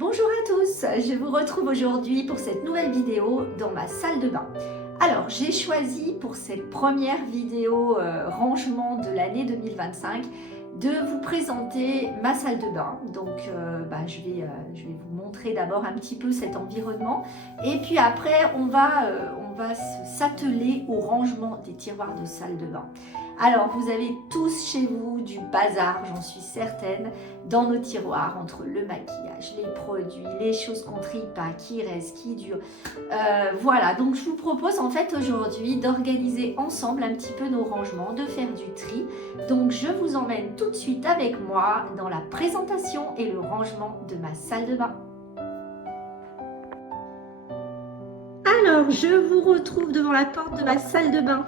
Bonjour à tous, je vous retrouve aujourd'hui pour cette nouvelle vidéo dans ma salle de bain. Alors j'ai choisi pour cette première vidéo rangement de l'année 2025 de vous présenter ma salle de bain. Donc je vais vous montrer d'abord un petit peu cet environnement et puis après on va s'atteler au rangement des tiroirs de salle de bain. Alors vous avez tous chez vous du bazar, j'en suis certaine, dans nos tiroirs, entre le maquillage, les produits, les choses qu'on trie pas, qui restent, qui durent. Voilà, donc je vous propose en fait aujourd'hui d'organiser ensemble un petit peu nos rangements, de faire du tri. Donc je vous emmène tout de suite avec moi dans la présentation et le rangement de ma salle de bain. Alors, je vous retrouve devant la porte de ma salle de bain.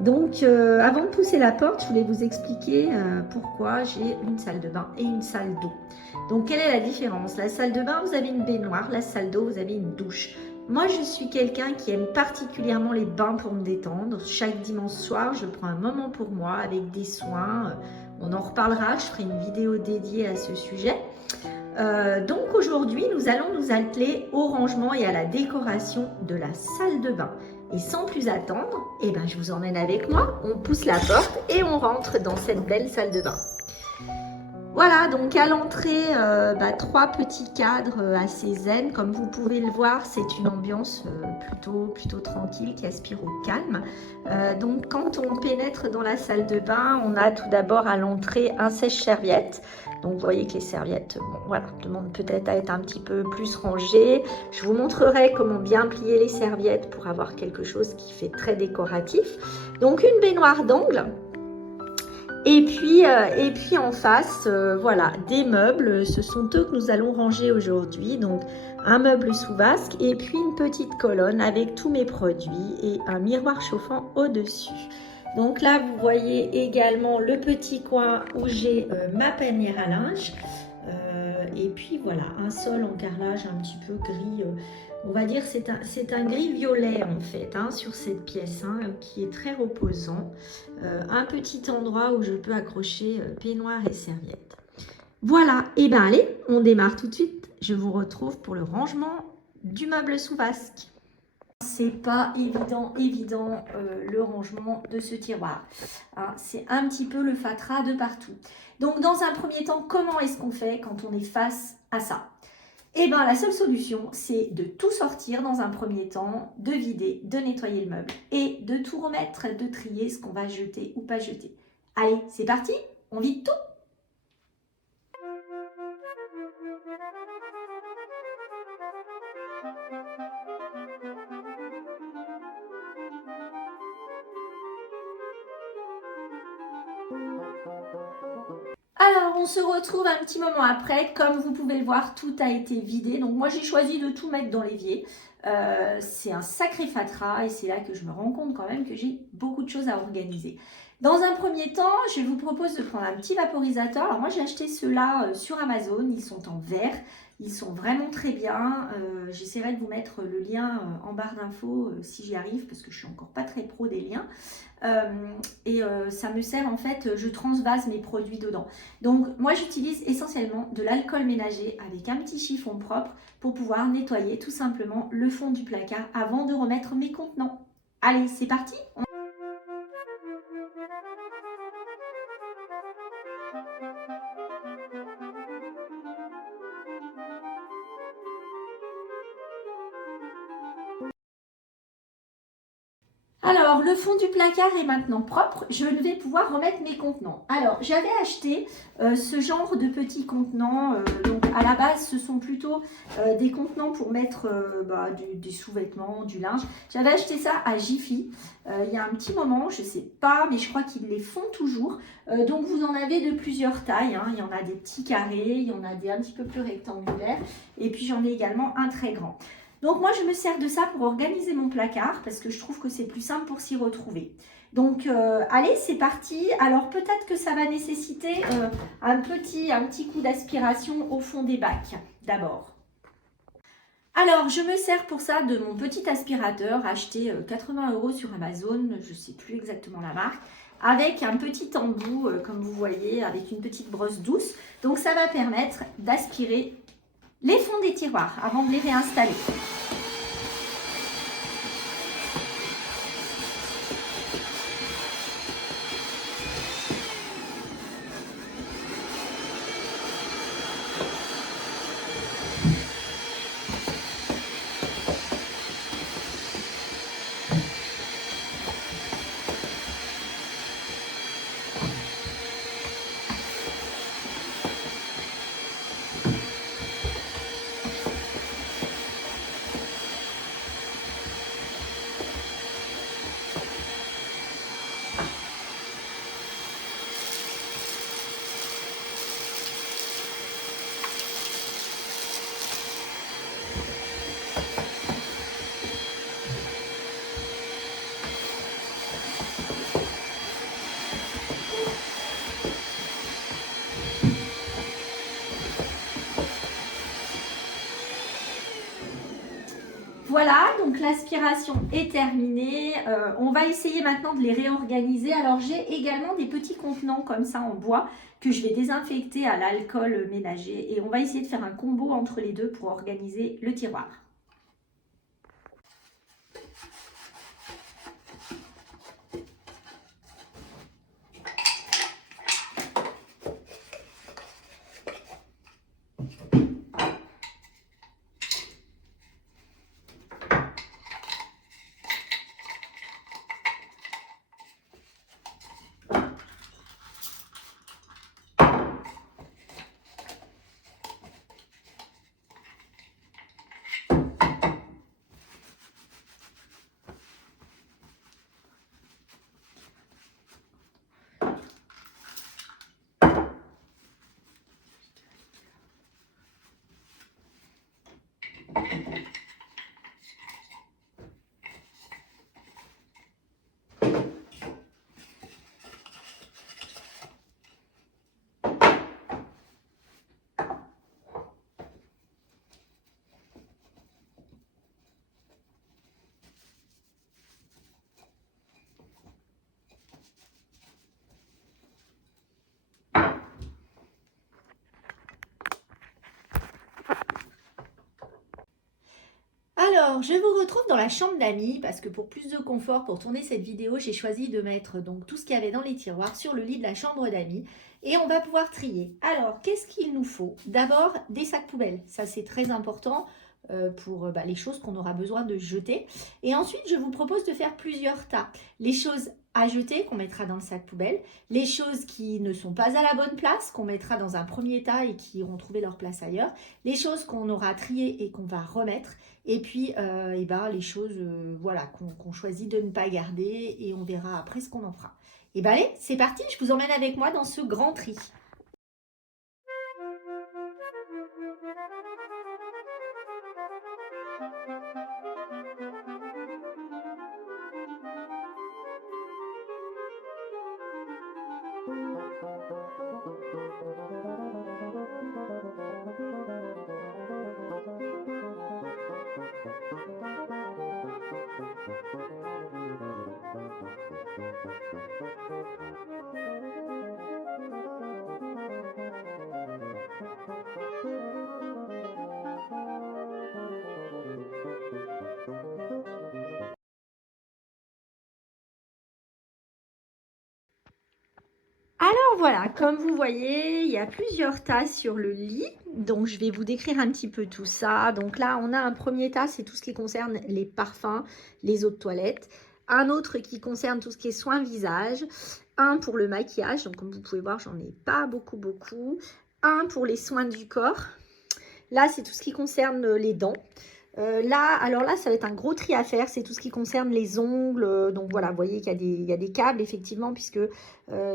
Donc, avant de pousser la porte, je voulais vous expliquer pourquoi j'ai une salle de bain et une salle d'eau. Donc, quelle est la différence? La salle de bain, vous avez une baignoire. La salle d'eau, vous avez une douche. Moi, je suis quelqu'un qui aime particulièrement les bains pour me détendre. Chaque dimanche soir, je prends un moment pour moi avec des soins. On en reparlera, je ferai une vidéo dédiée à ce sujet. Donc aujourd'hui, nous allons nous atteler au rangement et à la décoration de la salle de bain. Et sans plus attendre, je vous emmène avec moi, on pousse la porte et on rentre dans cette belle salle de bain. Voilà, donc à l'entrée, trois petits cadres assez zen. Comme vous pouvez le voir, c'est une ambiance plutôt tranquille qui aspire au calme. Donc quand on pénètre dans la salle de bain, on a tout d'abord à l'entrée un sèche-serviette. Donc vous voyez que les serviettes demandent peut-être à être un petit peu plus rangées. Je vous montrerai comment bien plier les serviettes pour avoir quelque chose qui fait très décoratif. Donc une baignoire d'angle. Et puis en face, des meubles, ce sont eux que nous allons ranger aujourd'hui. Donc un meuble sous vasque et puis une petite colonne avec tous mes produits et un miroir chauffant au-dessus. Donc là, vous voyez également le petit coin où j'ai ma panière à linge. Et puis voilà, un sol en carrelage un petit peu gris. On va dire c'est un gris violet en fait sur cette pièce qui est très reposant. Un petit endroit où je peux accrocher peignoir et serviettes. Voilà, allez, on démarre tout de suite. Je vous retrouve pour le rangement du meuble sous vasque. C'est pas évident le rangement de ce tiroir. C'est un petit peu le fatras de partout. Donc dans un premier temps, comment est-ce qu'on fait quand on est face à ça? La seule solution, c'est de tout sortir dans un premier temps, de vider, de nettoyer le meuble et de tout remettre, de trier ce qu'on va jeter ou pas jeter. Allez, c'est parti, on vide tout. Alors, on se retrouve un petit moment après. Comme vous pouvez le voir, tout a été vidé. Donc, moi, j'ai choisi de tout mettre dans l'évier. C'est un sacré fatras et c'est là que je me rends compte quand même que j'ai beaucoup de choses à organiser. Dans un premier temps, je vous propose de prendre un petit vaporisateur. Alors, moi, j'ai acheté ceux-là sur Amazon. Ils sont en verre. Ils sont vraiment très bien. J'essaierai de vous mettre le lien en barre d'infos si j'y arrive parce que je suis encore pas très pro des liens. Ça me sert en fait, je transvase mes produits dedans. Donc moi j'utilise essentiellement de l'alcool ménager avec un petit chiffon propre pour pouvoir nettoyer tout simplement le fond du placard avant de remettre mes contenants. Allez, c'est parti! Alors, le fond du placard est maintenant propre. Je vais pouvoir remettre mes contenants. Alors, j'avais acheté ce genre de petits contenants. Donc, à la base, ce sont plutôt des contenants pour mettre des sous-vêtements, du linge. J'avais acheté ça à Jiffy. Il y a un petit moment, je ne sais pas, mais je crois qu'ils les font toujours. Donc, vous en avez de plusieurs tailles. Il y en a des petits carrés, il y en a des un petit peu plus rectangulaires. Et puis, j'en ai également un très grand. Donc moi, je me sers de ça pour organiser mon placard parce que je trouve que c'est plus simple pour s'y retrouver. Donc, allez, c'est parti. Alors, peut-être que ça va nécessiter un petit coup d'aspiration au fond des bacs, d'abord. Alors, je me sers pour ça de mon petit aspirateur acheté 80 € sur Amazon, je ne sais plus exactement la marque, avec un petit embout, comme vous voyez, avec une petite brosse douce. Donc, ça va permettre d'aspirer les fonds des tiroirs avant de les réinstaller. Voilà, donc l'aspiration est terminée. On va essayer maintenant de les réorganiser. Alors j'ai également des petits contenants comme ça en bois que je vais désinfecter à l'alcool ménager. Et on va essayer de faire un combo entre les deux pour organiser le tiroir. Alors, je vous retrouve dans la chambre d'amis parce que pour plus de confort, pour tourner cette vidéo, j'ai choisi de mettre donc tout ce qu'il y avait dans les tiroirs sur le lit de la chambre d'amis et on va pouvoir trier. Alors, qu'est-ce qu'il nous faut? D'abord, des sacs poubelles. Ça, c'est très important pour les choses qu'on aura besoin de jeter. Et ensuite, je vous propose de faire plusieurs tas. Les choses à jeter qu'on mettra dans le sac poubelle, les choses qui ne sont pas à la bonne place qu'on mettra dans un premier tas et qui iront trouver leur place ailleurs, les choses qu'on aura triées et qu'on va remettre, et puis les choses voilà, qu'on choisit de ne pas garder et on verra après ce qu'on en fera. Et bien allez, c'est parti, je vous emmène avec moi dans ce grand tri. Alors voilà, comme vous voyez, il y a plusieurs tas sur le lit. Donc je vais vous décrire un petit peu tout ça. Donc là, on a un premier tas, c'est tout ce qui concerne les parfums, les eaux de toilette. Un autre qui concerne tout ce qui est soins visage. Un pour le maquillage, donc comme vous pouvez voir, j'en ai pas beaucoup. Un pour les soins du corps. Là, c'est tout ce qui concerne les dents. Alors là, ça va être un gros tri à faire. C'est tout ce qui concerne les ongles. Donc voilà, vous voyez qu'il y a des câbles, effectivement, puisque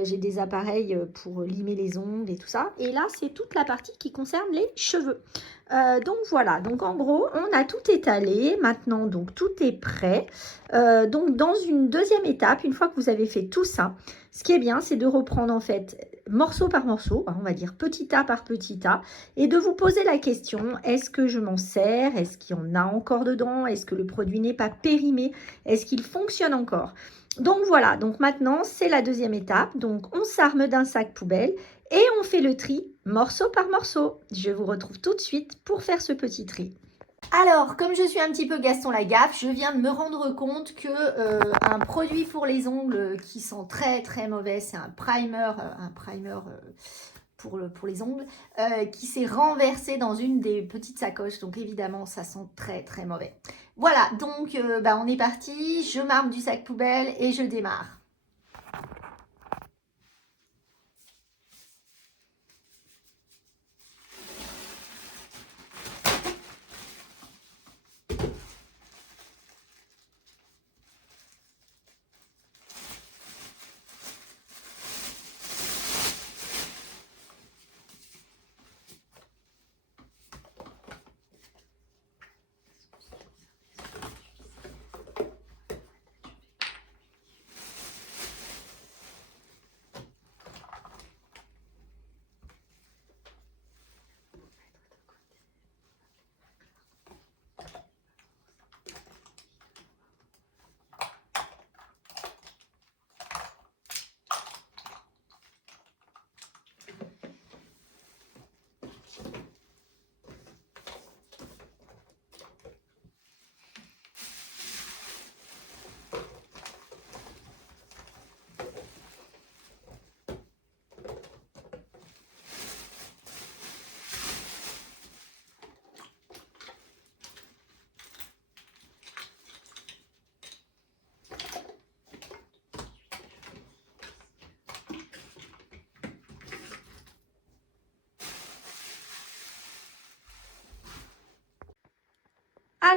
j'ai des appareils pour limer les ongles et tout ça. Et là, c'est toute la partie qui concerne les cheveux. Donc voilà, donc en gros, on a tout étalé. Maintenant, donc tout est prêt. Donc dans une deuxième étape, une fois que vous avez fait tout ça, ce qui est bien, c'est de reprendre en fait morceau par morceau, on va dire petit tas par petit tas, et de vous poser la question, est-ce que je m'en sers? Est-ce qu'il y en a encore dedans? Est-ce que le produit n'est pas périmé? Est-ce qu'il fonctionne encore? Donc voilà, donc maintenant c'est la deuxième étape. Donc on s'arme d'un sac poubelle et on fait le tri morceau par morceau. Je vous retrouve tout de suite pour faire ce petit tri. Alors, comme je suis un petit peu Gaston Lagaffe, je viens de me rendre compte que un produit pour les ongles qui sent très très mauvais, c'est un primer pour les ongles, qui s'est renversé dans une des petites sacoches. Donc évidemment, ça sent très très mauvais. Voilà, donc on est parti. Je m'arme du sac poubelle et je démarre.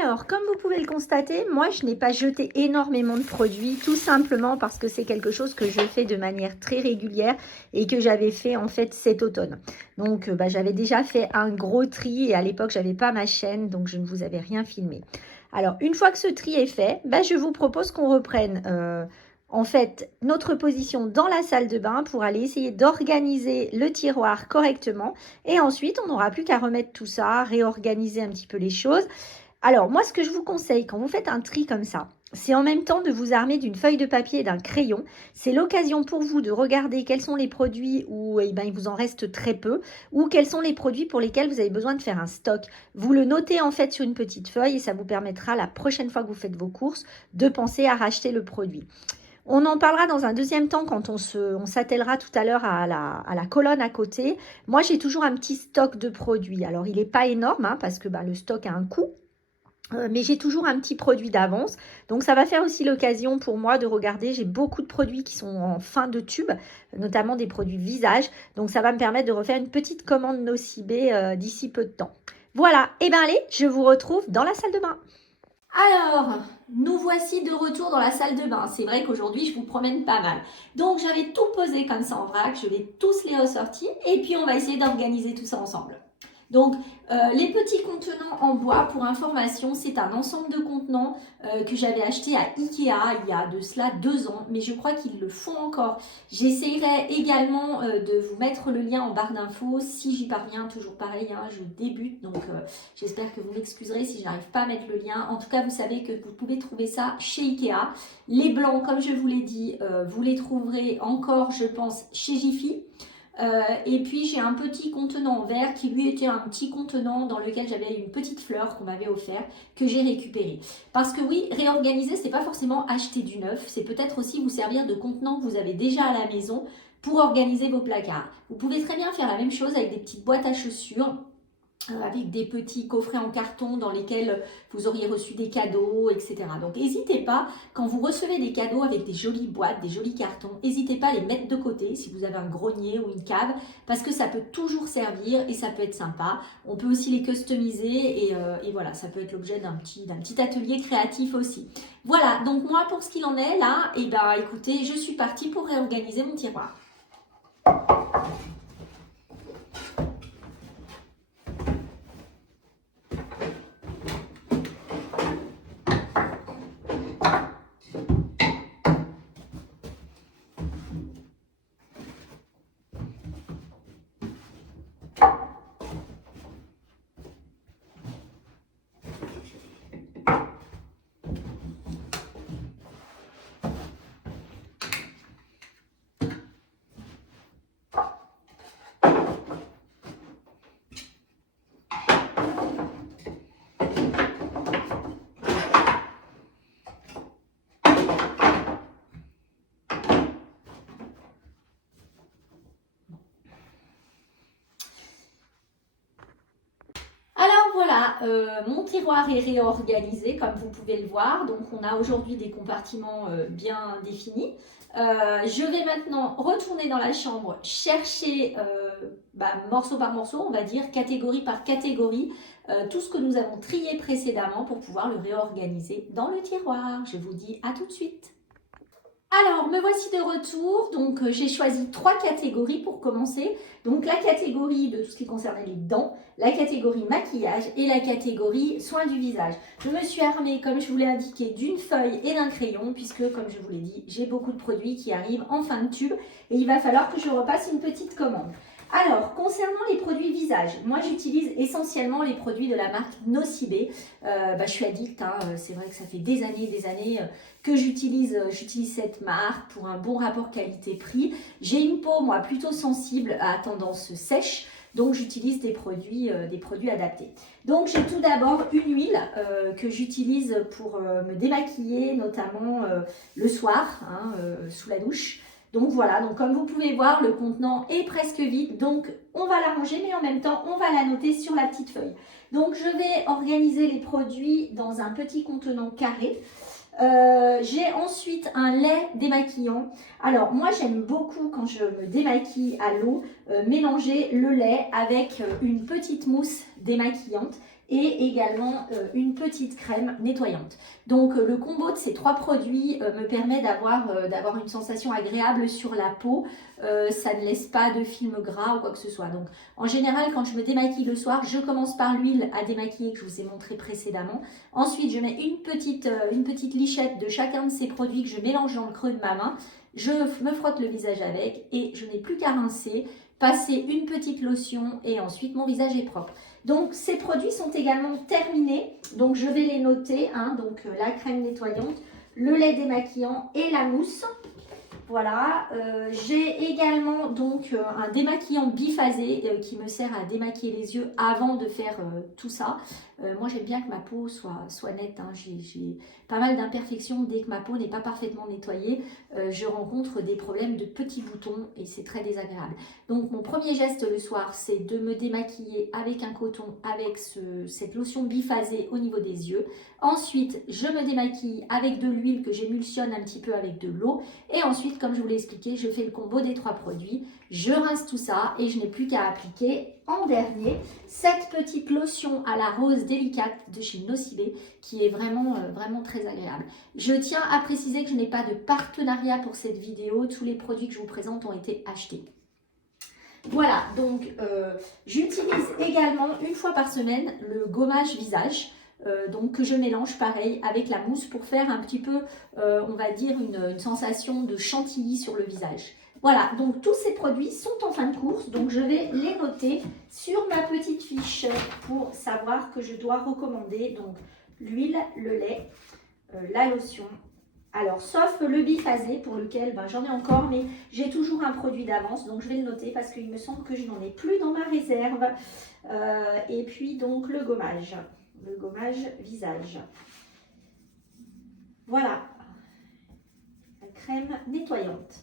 Alors, comme vous pouvez le constater, moi, je n'ai pas jeté énormément de produits, tout simplement parce que c'est quelque chose que je fais de manière très régulière et que j'avais fait en fait cet automne. Donc, j'avais déjà fait un gros tri et à l'époque, j'avais pas ma chaîne, donc je ne vous avais rien filmé. Alors, une fois que ce tri est fait, je vous propose qu'on reprenne en fait notre position dans la salle de bain pour aller essayer d'organiser le tiroir correctement. Et ensuite, on n'aura plus qu'à remettre tout ça, réorganiser un petit peu les choses. Alors, moi, ce que je vous conseille quand vous faites un tri comme ça, c'est en même temps de vous armer d'une feuille de papier et d'un crayon. C'est l'occasion pour vous de regarder quels sont les produits où il vous en reste très peu ou quels sont les produits pour lesquels vous avez besoin de faire un stock. Vous le notez en fait sur une petite feuille et ça vous permettra la prochaine fois que vous faites vos courses de penser à racheter le produit. On en parlera dans un deuxième temps quand on s'attellera tout à l'heure à la colonne à côté. Moi, j'ai toujours un petit stock de produits. Alors, il n'est pas énorme parce que le stock a un coût. Mais j'ai toujours un petit produit d'avance. Donc, ça va faire aussi l'occasion pour moi de regarder. J'ai beaucoup de produits qui sont en fin de tube, notamment des produits visage. Donc, ça va me permettre de refaire une petite commande Nocibé d'ici peu de temps. Voilà. Et allez, je vous retrouve dans la salle de bain. Alors, nous voici de retour dans la salle de bain. C'est vrai qu'aujourd'hui, je vous promène pas mal. Donc, j'avais tout posé comme ça en vrac. Je vais tous les ressortir. Et puis, on va essayer d'organiser tout ça ensemble. Donc, les petits contenants en bois, pour information, c'est un ensemble de contenants que j'avais acheté à Ikea il y a de cela 2 ans, mais je crois qu'ils le font encore. J'essayerai également de vous mettre le lien en barre d'infos si j'y parviens, toujours pareil, je débute, donc j'espère que vous m'excuserez si je n'arrive pas à mettre le lien. En tout cas, vous savez que vous pouvez trouver ça chez Ikea. Les blancs, comme je vous l'ai dit, vous les trouverez encore, je pense, chez Jiffy. Et puis j'ai un petit contenant en verre qui lui était un petit contenant dans lequel j'avais une petite fleur qu'on m'avait offert, que j'ai récupéré. Parce que oui, réorganiser, c'est pas forcément acheter du neuf, c'est peut-être aussi vous servir de contenant que vous avez déjà à la maison pour organiser vos placards. Vous pouvez très bien faire la même chose avec des petites boîtes à chaussures, avec des petits coffrets en carton dans lesquels vous auriez reçu des cadeaux, etc. Donc n'hésitez pas, quand vous recevez des cadeaux avec des jolies boîtes, des jolis cartons, n'hésitez pas à les mettre de côté si vous avez un grenier ou une cave, parce que ça peut toujours servir et ça peut être sympa. On peut aussi les customiser et voilà, ça peut être l'objet d'un petit atelier créatif aussi. Voilà, donc moi pour ce qu'il en est là, écoutez, je suis partie pour réorganiser mon tiroir. Voilà, mon tiroir est réorganisé comme vous pouvez le voir. Donc on a aujourd'hui des compartiments bien définis. Je vais maintenant retourner dans la chambre, chercher morceau par morceau, on va dire, catégorie par catégorie, tout ce que nous avons trié précédemment pour pouvoir le réorganiser dans le tiroir. Je vous dis à tout de suite. Alors, me voici de retour. Donc, j'ai choisi 3 catégories pour commencer. Donc, la catégorie de tout ce qui concernait les dents, la catégorie maquillage et la catégorie soins du visage. Je me suis armée, comme je vous l'ai indiqué, d'une feuille et d'un crayon puisque, comme je vous l'ai dit, j'ai beaucoup de produits qui arrivent en fin de tube et il va falloir que je repasse une petite commande. Alors, concernant les produits visage, moi j'utilise essentiellement les produits de la marque Nocibé. Je suis addict, hein, c'est vrai que ça fait des années que j'utilise cette marque pour un bon rapport qualité-prix. J'ai une peau, moi, plutôt sensible à tendance sèche, donc j'utilise des produits adaptés. Donc j'ai tout d'abord une huile que j'utilise pour me démaquiller, notamment le soir, hein, sous la douche. Donc voilà, donc comme vous pouvez voir, le contenant est presque vide, donc on va la ranger, mais en même temps, on va la noter sur la petite feuille. Donc je vais organiser les produits dans un petit contenant carré. J'ai ensuite un lait démaquillant. Alors moi j'aime beaucoup quand je me démaquille à l'eau, mélanger le lait avec une petite mousse démaquillante et également une petite crème nettoyante. Donc le combo de ces 3 produits me permet d'avoir une sensation agréable sur la peau. Ça ne laisse pas de film gras ou quoi que ce soit. Donc en général quand je me démaquille le soir, je commence par l'huile à démaquiller que je vous ai montré précédemment. Ensuite je mets une petite lichette de chacun de ces produits que je mélange dans le creux de ma main. Je me frotte le visage avec et je n'ai plus qu'à rincer, passer une petite lotion et ensuite mon visage est propre. Donc ces produits sont également terminés, donc je vais les noter, hein, donc la crème nettoyante, le lait démaquillant et la mousse. Voilà, j'ai également donc un démaquillant biphasé qui me sert à démaquiller les yeux avant de faire tout ça. Moi j'aime bien que ma peau soit nette, hein. J'ai pas mal d'imperfections. Dès que ma peau n'est pas parfaitement nettoyée, je rencontre des problèmes de petits boutons et c'est très désagréable. Donc mon premier geste le soir, c'est de me démaquiller avec un coton, avec cette lotion biphasée au niveau des yeux. Ensuite, je me démaquille avec de l'huile que j'émulsionne un petit peu avec de l'eau. Et ensuite, comme je vous l'ai expliqué, je fais le combo des 3 produits. Je rince tout ça et je n'ai plus qu'à appliquer en dernier cette petite lotion à la rose délicate de chez Nocibé qui est vraiment très agréable. Je tiens à préciser que je n'ai pas de partenariat pour cette vidéo. Tous les produits que je vous présente ont été achetés. Voilà, donc j'utilise également une fois par semaine le gommage visage. Donc que je mélange pareil avec la mousse pour faire un petit peu, on va dire, une sensation de chantilly sur le visage. Voilà, donc tous ces produits sont en fin de course, donc je vais les noter sur ma petite fiche pour savoir que je dois recommander donc l'huile, le lait, la lotion. Alors, sauf le biphasé pour lequel j'en ai encore, mais j'ai toujours un produit d'avance, donc je vais le noter parce qu'il me semble que je n'en ai plus dans ma réserve. Et puis donc le gommage visage. Voilà, la crème nettoyante.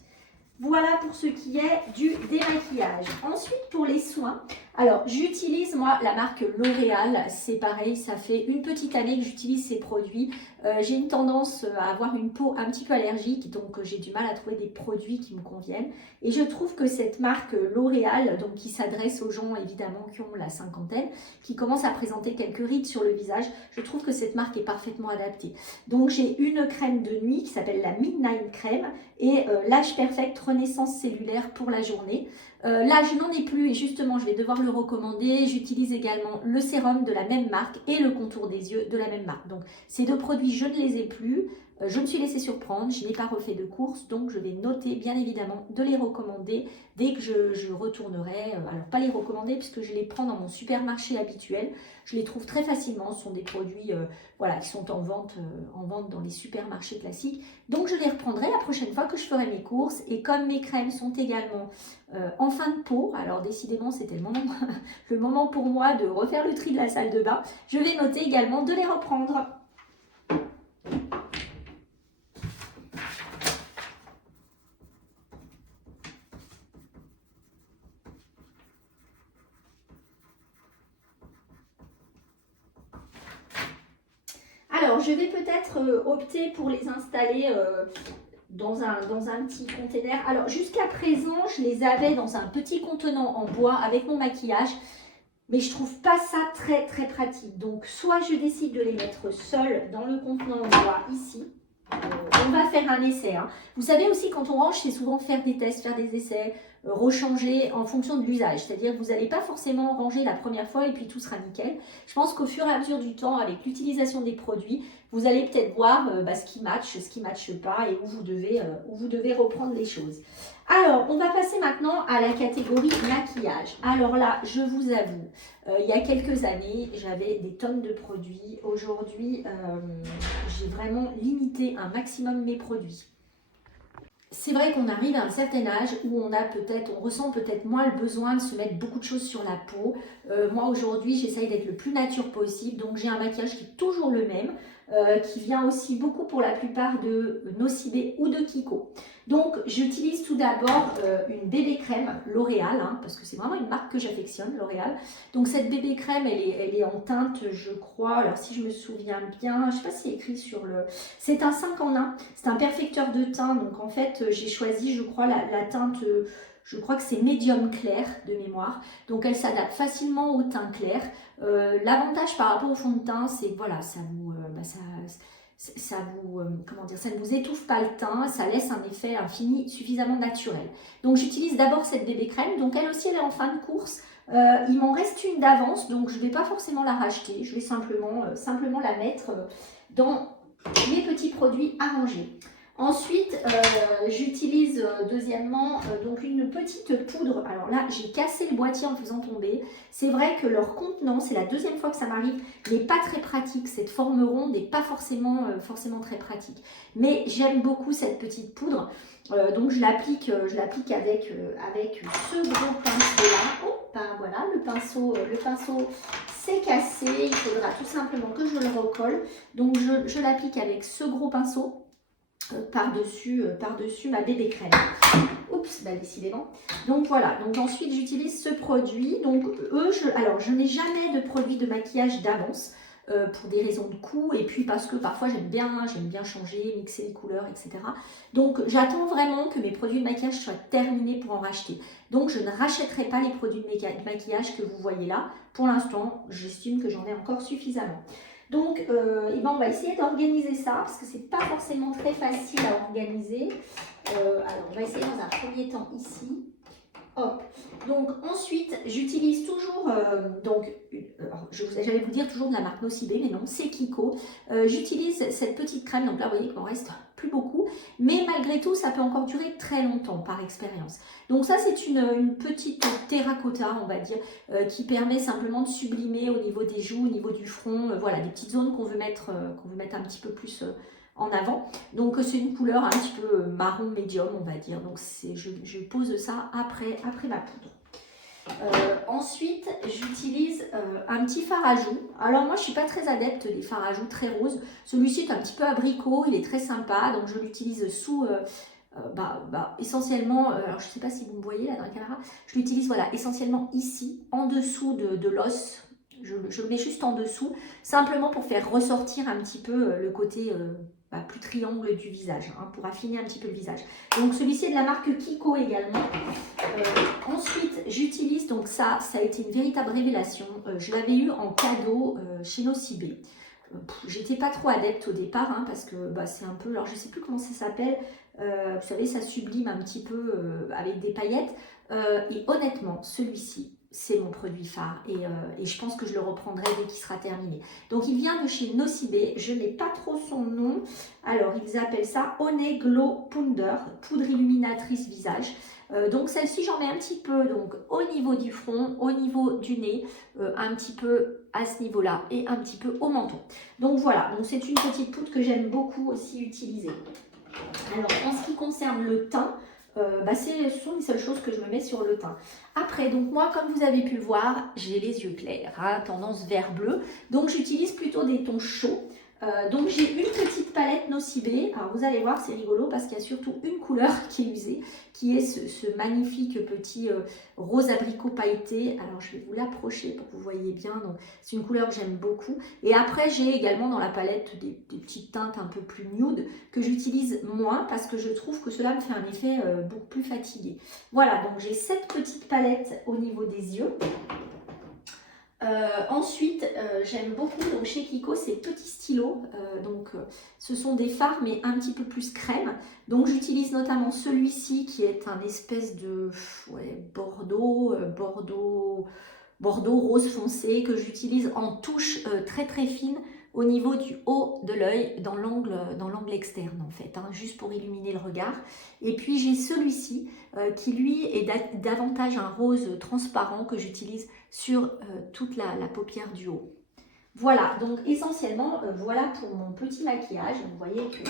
Voilà pour ce qui est du démaquillage. Ensuite, pour les soins, alors j'utilise moi la marque L'Oréal. C'est pareil, ça fait une petite année que j'utilise ces produits. J'ai une tendance à avoir une peau un petit peu allergique, donc j'ai du mal à trouver des produits qui me conviennent. Et je trouve que cette marque L'Oréal, donc qui s'adresse aux gens évidemment qui ont la cinquantaine, qui commencent à présenter quelques rides sur le visage, je trouve que cette marque est parfaitement adaptée. Donc j'ai une crème de nuit qui s'appelle la Midnight Crème et l'âge perfect renaissance cellulaire pour la journée. Là je n'en ai plus et justement je vais devoir le recommander. J'utilise également le sérum de la même marque et le contour des yeux de la même marque. Donc ces 2 produits je ne les ai plus. Je me suis laissée surprendre, je n'ai pas refait de course, donc je vais noter bien évidemment de les recommander dès que je retournerai. Alors pas les recommander puisque je les prends dans mon supermarché habituel. Je les trouve très facilement, ce sont des produits voilà, qui sont en vente dans les supermarchés classiques. Donc je les reprendrai la prochaine fois que je ferai mes courses. Et comme mes crèmes sont également en fin de pot, alors décidément c'était le moment pour moi de refaire le tri de la salle de bain, je vais noter également de les reprendre. Alors, je vais peut-être opter pour les installer dans un petit container. Alors, jusqu'à présent, je les avais dans un petit contenant en bois avec mon maquillage. Mais je trouve pas ça très pratique. Donc, soit je décide de les mettre seuls dans le contenant en bois ici. On va faire un essai. Hein. Vous savez aussi, quand on range, c'est souvent faire des tests, faire des essais, rechanger en fonction de l'usage. C'est-à-dire que vous n'allez pas forcément ranger la première fois et puis tout sera nickel. Je pense qu'au fur et à mesure du temps, avec l'utilisation des produits, vous allez peut-être voir ce qui match, ce qui ne matche pas et où vous devez reprendre les choses. Alors, on va passer maintenant à la catégorie maquillage. Alors là, je vous avoue, il y a quelques années, j'avais des tonnes de produits. Aujourd'hui, j'ai vraiment limité un maximum mes produits. C'est vrai qu'on arrive à un certain âge où on ressent peut-être moins le besoin de se mettre beaucoup de choses sur la peau. Moi aujourd'hui, j'essaye d'être le plus nature possible, donc j'ai un maquillage qui est toujours le même, qui vient aussi beaucoup pour la plupart de Nocibé ou de Kiko. Donc j'utilise tout d'abord une bébé crème L'Oréal, hein, parce que c'est vraiment une marque que j'affectionne, L'Oréal. Donc cette bébé crème, elle est en teinte, je crois, alors si je me souviens bien, je ne sais pas si c'est écrit sur le... C'est un 5 en 1, c'est un perfecteur de teint, donc en fait j'ai choisi, je crois, la teinte... Je crois que c'est médium clair de mémoire, donc elle s'adapte facilement au teint clair. L'avantage par rapport au fond de teint, c'est que voilà, ça ne vous étouffe pas le teint, ça laisse un effet infini suffisamment naturel. Donc j'utilise d'abord cette bébé crème, donc elle aussi elle est en fin de course. Il m'en reste une d'avance, donc je ne vais pas forcément la racheter, je vais simplement la mettre dans mes petits produits à ranger. Ensuite, j'utilise deuxièmement donc une petite poudre. Alors là, j'ai cassé le boîtier en faisant tomber. C'est vrai que leur contenant, c'est la deuxième fois que ça m'arrive, n'est pas très pratique. Cette forme ronde n'est pas forcément très pratique. Mais j'aime beaucoup cette petite poudre. Donc je l'applique avec ce gros pinceau-là. Oh, ben voilà, le pinceau s'est cassé. Il faudra tout simplement que je le recolle. Donc je l'applique avec ce gros pinceau. Par-dessus ma bébé crème. Oups, bah décidément. Donc voilà, donc ensuite j'utilise ce produit. Donc alors je n'ai jamais de produit de maquillage d'avance pour des raisons de coût et puis parce que parfois j'aime bien changer, mixer les couleurs, etc. Donc j'attends vraiment que mes produits de maquillage soient terminés pour en racheter. Donc je ne rachèterai pas les produits de maquillage que vous voyez là. Pour l'instant, j'estime que j'en ai encore suffisamment. Donc, on va essayer d'organiser ça parce que c'est pas forcément très facile à organiser. Alors, on va essayer dans un premier temps ici. Hop. Donc, ensuite, j'utilise toujours, j'allais vous dire toujours de la marque Nocibé, mais non, c'est Kiko. J'utilise cette petite crème, donc là, vous voyez qu'il m'en reste plus beaucoup, mais malgré tout, ça peut encore durer très longtemps par expérience. Donc ça, c'est une petite terracotta, on va dire, qui permet simplement de sublimer au niveau des joues, au niveau du front, voilà, des petites zones qu'on veut mettre un petit peu plus en avant. Donc c'est une couleur un petit peu marron médium, on va dire. Donc je pose ça après ma poudre. Ensuite, j'utilise un petit fard à joues. Alors moi, je ne suis pas très adepte des fards à joues très roses. Celui-ci est un petit peu abricot, il est très sympa. Donc je l'utilise sous... essentiellement, alors je ne sais pas si vous me voyez là dans la caméra, je l'utilise voilà, essentiellement ici, en dessous de l'os. Je le mets juste en dessous, simplement pour faire ressortir un petit peu le côté plus triangle du visage, hein, pour affiner un petit peu le visage. Donc celui-ci est de la marque Kiko également. Ensuite, j'utilise, donc ça a été une véritable révélation. Je l'avais eu en cadeau chez Nocibé. J'étais pas trop adepte au départ, hein, parce que c'est un peu, alors je sais plus comment ça s'appelle, vous savez, ça sublime un petit peu avec des paillettes. Et honnêtement, celui-ci, c'est mon produit phare et je pense que je le reprendrai dès qu'il sera terminé. Donc il vient de chez Nocibé, je n'ai pas trop son nom. Alors ils appellent ça Honey Glow Powder, poudre illuminatrice visage. Donc celle-ci j'en mets un petit peu donc au niveau du front, au niveau du nez, un petit peu à ce niveau-là et un petit peu au menton. Donc voilà, donc c'est une petite poudre que j'aime beaucoup aussi utiliser. Alors en ce qui concerne le teint, ce sont les seules choses que je me mets sur le teint. Après, donc moi, comme vous avez pu le voir, j'ai les yeux clairs, hein, tendance vert bleu. Donc j'utilise plutôt des tons chauds. Donc j'ai une petite palette Nocibé. Alors vous allez voir, c'est rigolo parce qu'il y a surtout une couleur qui est usée, qui est ce magnifique petit rose abricot pailleté. Alors je vais vous l'approcher pour que vous voyez bien. Donc c'est une couleur que j'aime beaucoup. Et après j'ai également dans la palette des petites teintes un peu plus nude que j'utilise moins parce que je trouve que cela me fait un effet beaucoup plus fatigué. Voilà, donc j'ai cette petite palette au niveau des yeux. Ensuite, j'aime beaucoup donc chez Kiko ces petits stylos. Ce sont des fards mais un petit peu plus crème. Donc j'utilise notamment celui-ci qui est un espèce de bordeaux rose foncé que j'utilise en touche très très fine au niveau du haut de l'œil, dans l'angle externe en fait, hein, juste pour illuminer le regard. Et puis j'ai celui-ci qui lui est davantage un rose transparent que j'utilise sur toute la paupière du haut. Voilà, donc essentiellement, voilà pour mon petit maquillage. Vous voyez que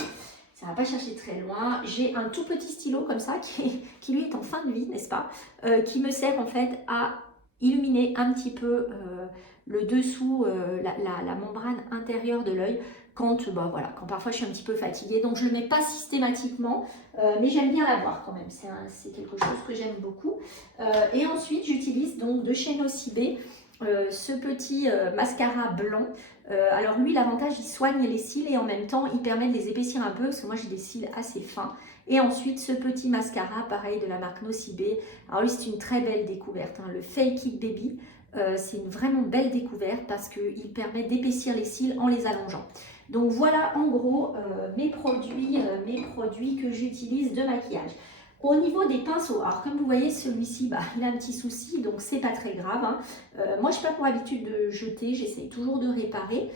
ça ne va pas chercher très loin. J'ai un tout petit stylo comme ça qui lui est en fin de vie, n'est-ce pas, qui me sert en fait à illuminer un petit peu le dessous, la membrane intérieure de l'œil quand parfois je suis un petit peu fatiguée. Donc je ne le mets pas systématiquement, mais j'aime bien l'avoir quand même. C'est quelque chose que j'aime beaucoup. Et ensuite j'utilise donc de chez Nocibé ce petit mascara blanc. Alors lui, l'avantage, il soigne les cils et en même temps, il permet de les épaissir un peu parce que moi, j'ai des cils assez fins. Et ensuite, ce petit mascara, pareil, de la marque Nocibé. Alors lui, c'est une très belle découverte, hein, le Fake It Baby. C'est une vraiment belle découverte parce qu'il permet d'épaissir les cils en les allongeant. Donc voilà, en gros, mes produits que j'utilise de maquillage. Au niveau des pinceaux, alors comme vous voyez, celui-ci, il a un petit souci, donc c'est pas très grave, hein. Moi, je n'ai pas pour habitude de jeter, j'essaye toujours de réparer.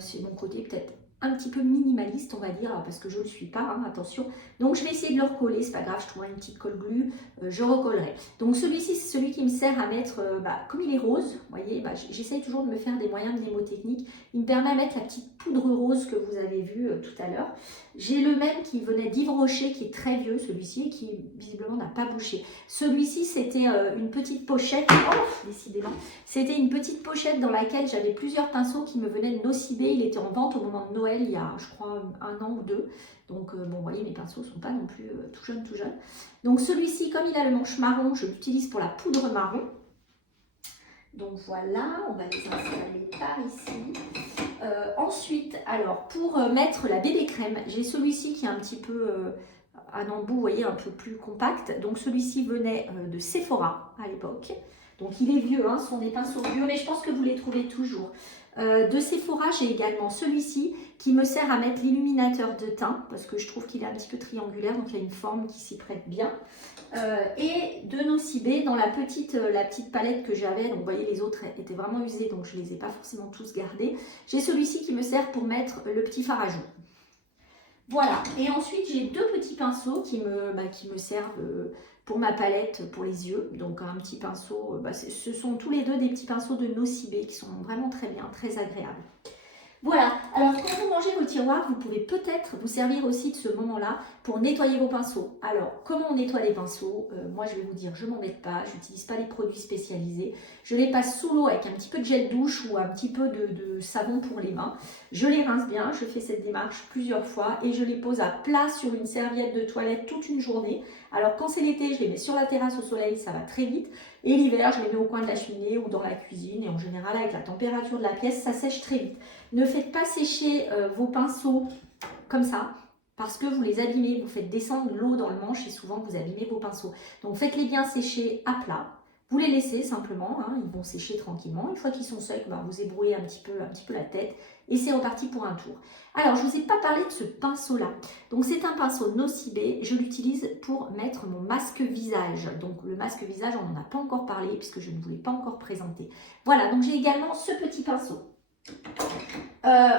C'est mon côté peut-être un petit peu minimaliste, on va dire, parce que je ne le suis pas, hein, attention. Donc, je vais essayer de le recoller, c'est pas grave, je trouverai une petite colle glue, je recollerai. Donc, celui-ci, c'est celui qui me sert à mettre, comme il est rose, vous voyez, j'essaye toujours de me faire des moyens mnémotechniques. Il me permet de mettre la petite poudre rose que vous avez vue tout à l'heure. J'ai le même qui venait d'Yves Rocher, qui est très vieux, celui-ci, et qui visiblement n'a pas bougé. Celui-ci, c'était une petite pochette, oh, décidément, c'était une petite pochette dans laquelle j'avais plusieurs pinceaux qui me venaient de Nocibé. Il était en vente au moment de Noël, il y a, je crois, 1 an ou 2. Donc, vous voyez, mes pinceaux ne sont pas non plus tout jeunes. Donc, celui-ci, comme il a le manche marron, je l'utilise pour la poudre marron. Donc, voilà, on va les installer par ici. Ensuite, alors, pour mettre la bébé crème, j'ai celui-ci qui est un petit peu un embout, vous voyez, un peu plus compact. Donc, celui-ci venait de Sephora à l'époque. Donc, il est vieux, hein, ce sont des pinceaux vieux, mais je pense que vous les trouvez toujours. De Sephora, j'ai également celui-ci qui me sert à mettre l'illuminateur de teint parce que je trouve qu'il est un petit peu triangulaire, donc il a une forme qui s'y prête bien. Et de Nocibé, dans la petite palette que j'avais, donc vous voyez les autres étaient vraiment usés, donc je ne les ai pas forcément tous gardés. J'ai celui-ci qui me sert pour mettre le petit fard à joues. Voilà, et ensuite j'ai 2 petits pinceaux qui me servent pour ma palette pour les yeux. Donc un petit pinceau, ce sont tous les 2 des petits pinceaux de Nocibé qui sont vraiment très bien, très agréables. Voilà, alors quand vous rangez vos tiroirs, vous pouvez peut-être vous servir aussi de ce moment-là pour nettoyer vos pinceaux. Alors, comment on nettoie les pinceaux? Moi, je vais vous dire, je ne m'embête pas, je n'utilise pas les produits spécialisés. Je les passe sous l'eau avec un petit peu de gel douche ou un petit peu de savon pour les mains. Je les rince bien, je fais cette démarche plusieurs fois et je les pose à plat sur une serviette de toilette toute une journée. Alors, quand c'est l'été, je les mets sur la terrasse au soleil, ça va très vite. Et l'hiver, je les mets au coin de la cheminée ou dans la cuisine. Et en général, avec la température de la pièce, ça sèche très vite. Ne faites pas sécher vos pinceaux comme ça, parce que vous les abîmez. Vous faites descendre l'eau dans le manche et souvent vous abîmez vos pinceaux. Donc faites-les bien sécher à plat. Vous les laissez simplement, hein, ils vont sécher tranquillement. Une fois qu'ils sont secs, vous ébrouillez un petit peu la tête et c'est reparti pour un tour. Alors, je ne vous ai pas parlé de ce pinceau-là. Donc, c'est un pinceau Nocibé. Je l'utilise pour mettre mon masque visage. Donc, le masque visage, on n'en a pas encore parlé puisque je ne vous l'ai pas encore présenté. Voilà, donc j'ai également ce petit pinceau.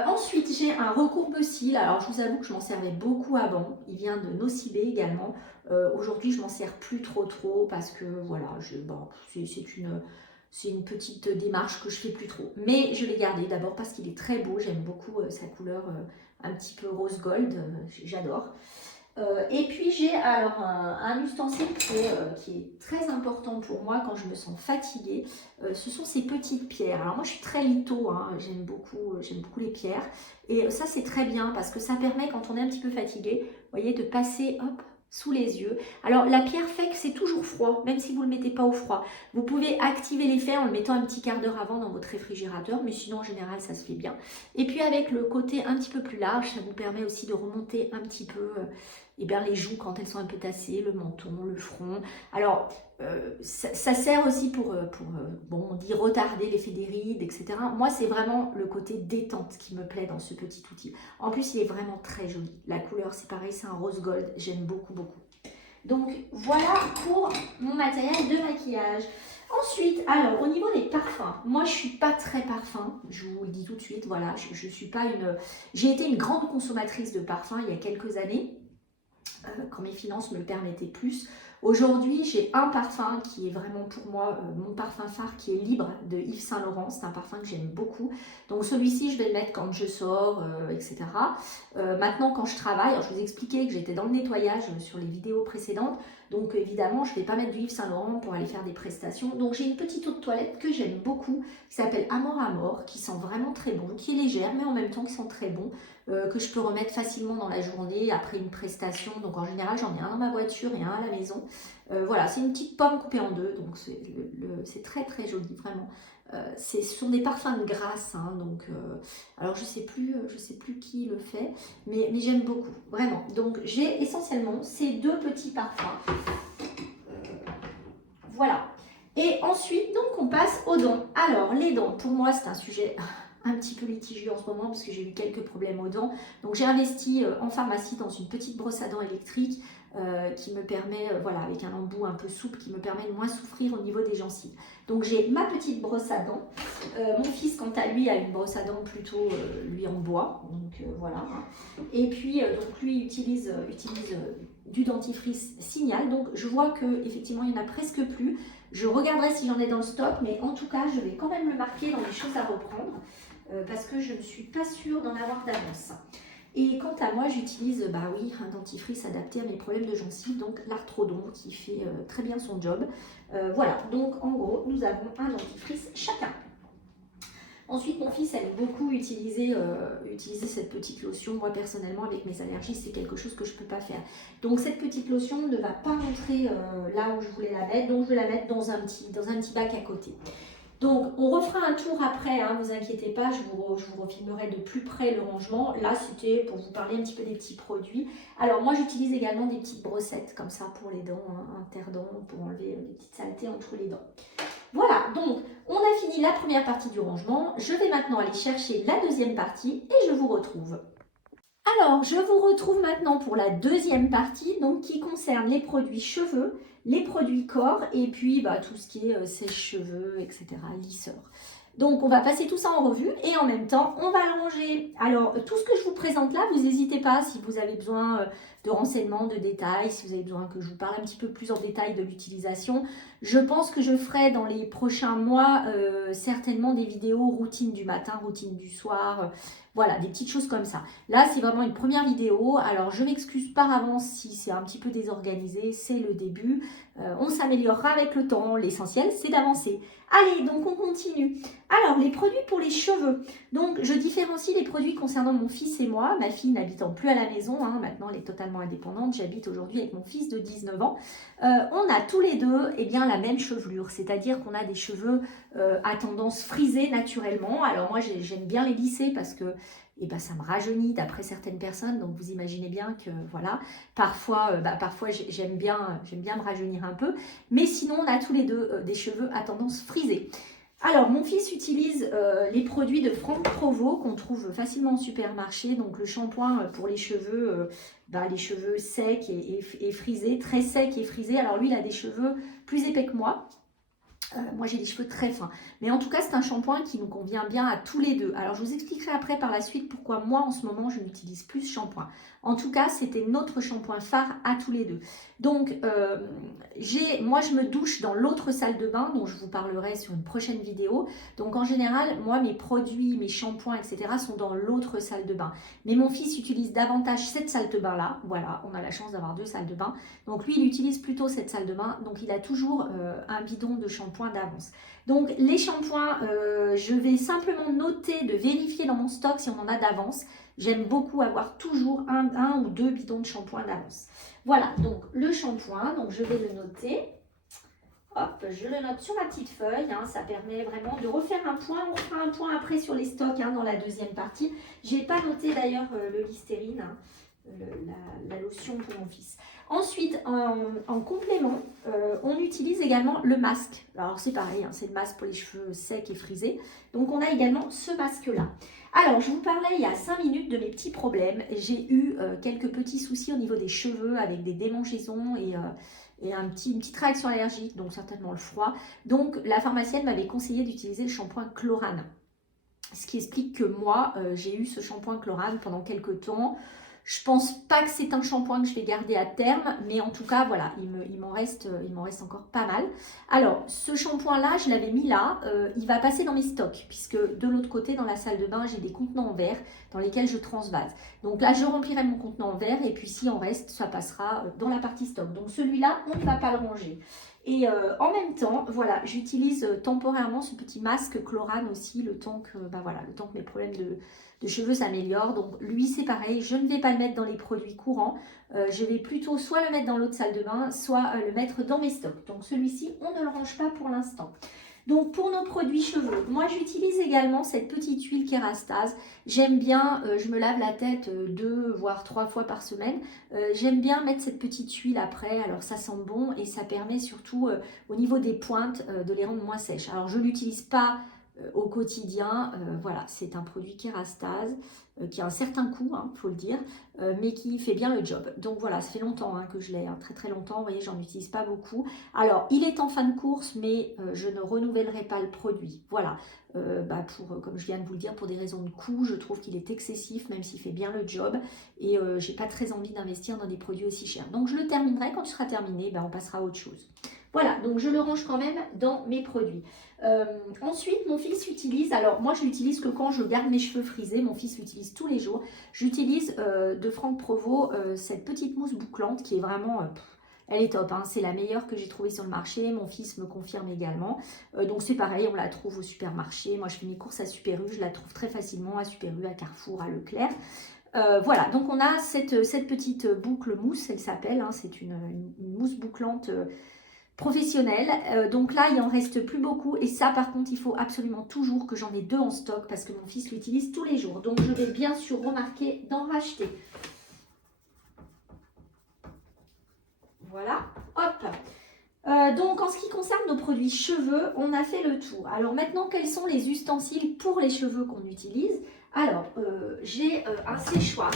Ensuite, j'ai un recourbe-cils. Alors, je vous avoue que je m'en servais beaucoup avant. Il vient de Nocibé également. Aujourd'hui, je m'en sers plus trop parce que, voilà, c'est une petite démarche que je fais plus trop. Mais je l'ai gardé d'abord parce qu'il est très beau. J'aime beaucoup sa couleur un petit peu rose gold. J'adore. Et puis j'ai alors un ustensile qui est très important pour moi quand je me sens fatiguée. Ce sont ces petites pierres. Alors moi je suis très litho, hein, j'aime beaucoup les pierres. Et ça c'est très bien parce que ça permet quand on est un petit peu fatigué, vous voyez, de passer hop, sous les yeux. Alors la pierre fait que c'est toujours froid, même si vous ne le mettez pas au froid. Vous pouvez activer l'effet en le mettant un petit quart d'heure avant dans votre réfrigérateur, mais sinon en général ça se fait bien. Et puis avec le côté un petit peu plus large, ça vous permet aussi de remonter un petit peu eh bien, les joues quand elles sont un peu tassées, le menton, le front. Alors, ça sert aussi bon, on dit retarder l'effet des rides, etc. Moi, c'est vraiment le côté détente qui me plaît dans ce petit outil. En plus, il est vraiment très joli. La couleur, c'est pareil, c'est un rose gold. J'aime beaucoup, beaucoup. Donc, voilà pour mon matériel de maquillage. Ensuite, alors, au niveau des parfums, moi, je ne suis pas très parfum. Je vous le dis tout de suite, voilà. Je suis pas une... J'ai été une grande consommatrice de parfums il y a quelques années, quand mes finances me le permettaient plus. Aujourd'hui, j'ai un parfum qui est vraiment pour moi mon parfum phare qui est Libre de Yves Saint Laurent. C'est un parfum que j'aime beaucoup. Donc celui-ci, je vais le mettre quand je sors, etc. Maintenant, quand je travaille, alors je vous expliquais que j'étais dans le nettoyage sur les vidéos précédentes. Donc évidemment, je ne vais pas mettre du Yves Saint Laurent pour aller faire des prestations. Donc j'ai une petite eau de toilette que j'aime beaucoup, qui s'appelle Amor Amor, qui sent vraiment très bon, qui est légère, mais en même temps qui sent très bon. Que je peux remettre facilement dans la journée après une prestation. Donc en général, j'en ai un dans ma voiture et un à la maison. Voilà, c'est une petite pomme coupée en deux, donc c'est très très joli, vraiment. Ce sont des parfums de grâce, hein, donc alors je sais plus qui le fait, mais j'aime beaucoup, vraiment. Donc j'ai essentiellement ces deux petits parfums. Voilà. Et ensuite, donc on passe aux dents. Alors les dents, pour moi c'est un sujet un petit peu litigieux en ce moment parce que j'ai eu quelques problèmes aux dents. Donc j'ai investi en pharmacie dans une petite brosse à dents électrique qui me permet, voilà, avec un embout un peu souple, qui me permet de moins souffrir au niveau des gencives. Donc j'ai ma petite brosse à dents. Mon fils, quant à lui, a une brosse à dents plutôt, lui, en bois. Donc voilà. Et puis, donc lui utilise du dentifrice Signal. Donc je vois qu'effectivement, il n'y en a presque plus. Je regarderai si j'en ai dans le stock, mais en tout cas, je vais quand même le marquer dans les choses à reprendre. Parce que je ne suis pas sûre d'en avoir d'avance. Et quant à moi, j'utilise bah oui, un dentifrice adapté à mes problèmes de gencives, donc l'Arthrodon qui fait très bien son job. Voilà, donc en gros, nous avons un dentifrice chacun. Ensuite, mon fils aime beaucoup utiliser cette petite lotion. Moi, personnellement, avec mes allergies, c'est quelque chose que je ne peux pas faire. Donc, cette petite lotion ne va pas rentrer là où je voulais la mettre. Donc, je vais la mettre dans un petit bac à côté. Donc, on refera un tour après, hein, vous inquiétez pas, je vous refilmerai de plus près le rangement. Là, c'était pour vous parler un petit peu des petits produits. Alors, moi, j'utilise également des petites brossettes, comme ça, pour les dents, hein, interdents, pour enlever les petites saletés entre les dents. Voilà, donc, on a fini la première partie du rangement. Je vais maintenant aller chercher la deuxième partie et je vous retrouve. Alors, je vous retrouve maintenant pour la deuxième partie, donc qui concerne les produits cheveux, les produits corps et puis bah, tout ce qui est sèche-cheveux, etc., lisseur. Donc, on va passer tout ça en revue et en même temps, on va le ranger. Alors, tout ce que je vous présente là, vous n'hésitez pas si vous avez besoin de renseignements, de détails, si vous avez besoin que je vous parle un petit peu plus en détail de l'utilisation. Je pense que je ferai dans les prochains mois certainement des vidéos routine du matin, routine du soir, voilà, des petites choses comme ça. Là, c'est vraiment une première vidéo. Alors, je m'excuse par avance si c'est un petit peu désorganisé, c'est le début. On s'améliorera avec le temps. L'essentiel, c'est d'avancer. Allez, donc on continue. Alors, les produits pour les cheveux. Donc, je différencie les produits concernant mon fils et moi. Ma fille n'habitant plus à la maison, hein, maintenant elle est totalement indépendante. J'habite aujourd'hui avec mon fils de 19 ans. On a tous les deux eh bien, la même chevelure, c'est-à-dire qu'on a des cheveux à tendance frisée naturellement. Alors moi, j'aime bien les lisser parce que et ben, ça me rajeunit d'après certaines personnes, donc vous imaginez bien que voilà, parfois j'aime bien me rajeunir un peu, mais sinon on a tous les deux des cheveux à tendance frisée. Alors mon fils utilise les produits de Franck Provost qu'on trouve facilement au supermarché, donc le shampoing pour les cheveux secs et frisés, très secs et frisés. Alors lui il a des cheveux plus épais que moi. Moi, j'ai des cheveux très fins. Mais en tout cas, c'est un shampoing qui nous convient bien à tous les deux. Alors, je vous expliquerai après par la suite pourquoi moi, en ce moment, je n'utilise plus ce shampoing. En tout cas, c'était notre shampoing phare à tous les deux. Donc, moi, je me douche dans l'autre salle de bain dont je vous parlerai sur une prochaine vidéo. Donc, en général, moi, mes produits, mes shampoings, etc. sont dans l'autre salle de bain. Mais mon fils utilise davantage cette salle de bain-là. Voilà, on a la chance d'avoir deux salles de bain. Donc, lui, il utilise plutôt cette salle de bain. Donc, il a toujours un bidon de shampoing d'avance. Donc les shampoings, je vais simplement noter de vérifier dans mon stock si on en a d'avance. J'aime beaucoup avoir toujours un ou deux bidons de shampoing d'avance. Voilà, donc le shampoing, donc je vais le noter. Hop, je le note sur ma petite feuille, hein, ça permet vraiment de refaire un point. On fera un point après sur les stocks dans la deuxième partie. Je n'ai pas noté d'ailleurs le Listerine, la lotion pour mon fils. Ensuite, en complément, on utilise également le masque. Alors c'est pareil, c'est le masque pour les cheveux secs et frisés. Donc on a également ce masque-là. Alors je vous parlais il y a 5 minutes de mes petits problèmes. J'ai eu quelques petits soucis au niveau des cheveux avec des démangeaisons et une petite réaction allergique, donc certainement le froid. Donc la pharmacienne m'avait conseillé d'utiliser le shampoing Chlorane. Ce qui explique que moi, j'ai eu ce shampoing Chlorane pendant quelques temps. Je pense pas que c'est un shampoing que je vais garder à terme, mais en tout cas, voilà, il m'en reste encore pas mal. Alors, ce shampoing-là, je l'avais mis là, il va passer dans mes stocks, puisque de l'autre côté, dans la salle de bain, j'ai des contenants en verre dans lesquels je transvase. Donc là, je remplirai mon contenant en verre, et puis si en reste, ça passera dans la partie stock. Donc celui-là, on ne va pas le ranger. Et en même temps, voilà, j'utilise temporairement ce petit masque Chlorane aussi, le temps que mes problèmes de cheveux s'améliorent. Donc lui, c'est pareil, je ne vais pas le mettre dans les produits courants. Je vais plutôt soit le mettre dans l'autre salle de bain, soit le mettre dans mes stocks. Donc celui-ci, on ne le range pas pour l'instant. Donc pour nos produits cheveux, moi j'utilise également cette petite huile Kérastase. J'aime bien, je me lave la tête 2 voire 3 fois par semaine. J'aime bien mettre cette petite huile après, alors ça sent bon et ça permet surtout au niveau des pointes de les rendre moins sèches. Alors je ne l'utilise pas au quotidien, voilà, c'est un produit Kérastase qui a un certain coût, faut le dire, mais qui fait bien le job. Donc voilà, ça fait longtemps que je l'ai, très très longtemps, vous voyez, j'en utilise pas beaucoup. Alors, il est en fin de course, mais je ne renouvellerai pas le produit. Voilà, comme je viens de vous le dire, pour des raisons de coût, je trouve qu'il est excessif, même s'il fait bien le job, et j'ai pas très envie d'investir dans des produits aussi chers. Donc je le terminerai, quand il sera terminé, on passera à autre chose. Voilà, donc je le range quand même dans mes produits. Ensuite, mon fils utilise, alors moi je l'utilise que quand je garde mes cheveux frisés, mon fils l'utilise tous les jours. J'utilise de Franck Provo cette petite mousse bouclante qui est vraiment, elle est top, c'est la meilleure que j'ai trouvée sur le marché. Mon fils me confirme également. Donc c'est pareil, on la trouve au supermarché. Moi je fais mes courses à Super U, je la trouve très facilement à Super U, à Carrefour, à Leclerc. Voilà, donc on a cette petite boucle mousse, elle s'appelle, c'est une mousse bouclante professionnelle. Donc là, il en reste plus beaucoup. Et ça, par contre, il faut absolument toujours que j'en ai 2 en stock parce que mon fils l'utilise tous les jours. Donc je vais bien sûr remarquer d'en racheter. Voilà, hop. Donc en ce qui concerne nos produits cheveux, on a fait le tour. Alors maintenant, quels sont les ustensiles pour les cheveux qu'on utilise? Alors, j'ai un séchoir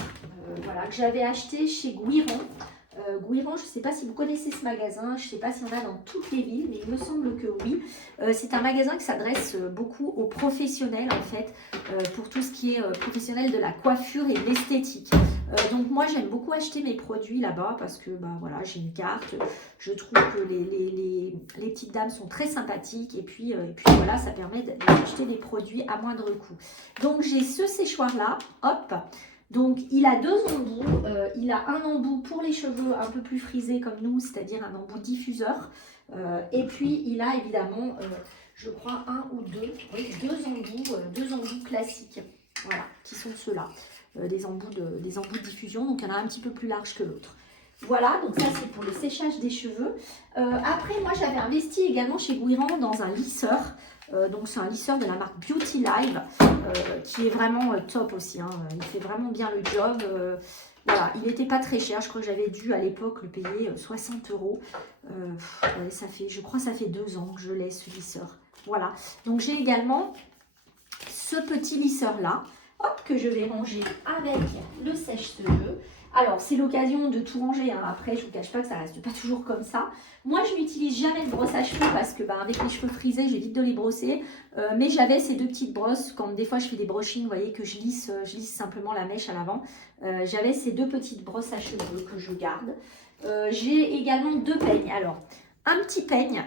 voilà, que j'avais acheté chez Guiron. Guiron, je ne sais pas si vous connaissez ce magasin, je ne sais pas s'il y en a dans toutes les villes, mais il me semble que oui. C'est un magasin qui s'adresse beaucoup aux professionnels en fait, pour tout ce qui est professionnel de la coiffure et de l'esthétique. Donc moi j'aime beaucoup acheter mes produits là-bas parce que voilà, j'ai une carte, je trouve que les petites dames sont très sympathiques et puis voilà, ça permet d'acheter des produits à moindre coût. Donc j'ai ce séchoir là, hop. Donc, il a 2 embouts. Il a un embout pour les cheveux un peu plus frisés comme nous, c'est-à-dire un embout diffuseur. Et puis, il a évidemment, je crois, 1 ou 2, oui, 2 embouts classiques. Voilà, qui sont ceux-là. Des embouts de diffusion. Donc, il y en a un petit peu plus large que l'autre. Voilà, donc ça c'est pour le séchage des cheveux. Après, moi j'avais investi également chez Guiron dans un lisseur. Donc c'est un lisseur de la marque Beauty Live qui est vraiment top aussi. Il fait vraiment bien le job. Voilà, il n'était pas très cher. Je crois que j'avais dû à l'époque le payer 60 €. Je crois que ça fait 2 ans que je l'ai ce lisseur. Voilà, donc j'ai également ce petit lisseur là. hop, que je vais ranger avec le sèche-cheveux. Alors, c'est l'occasion de tout ranger, hein. Après, je ne vous cache pas que ça ne reste pas toujours comme ça. Moi, je n'utilise jamais de brosse à cheveux parce que avec les cheveux frisés, j'évite de les brosser. Mais j'avais ces deux petites brosses. Quand des fois, je fais des brushings, vous voyez, que je lisse simplement la mèche à l'avant. J'avais ces deux petites brosses à cheveux que je garde. J'ai également deux peignes. Alors, un petit peigne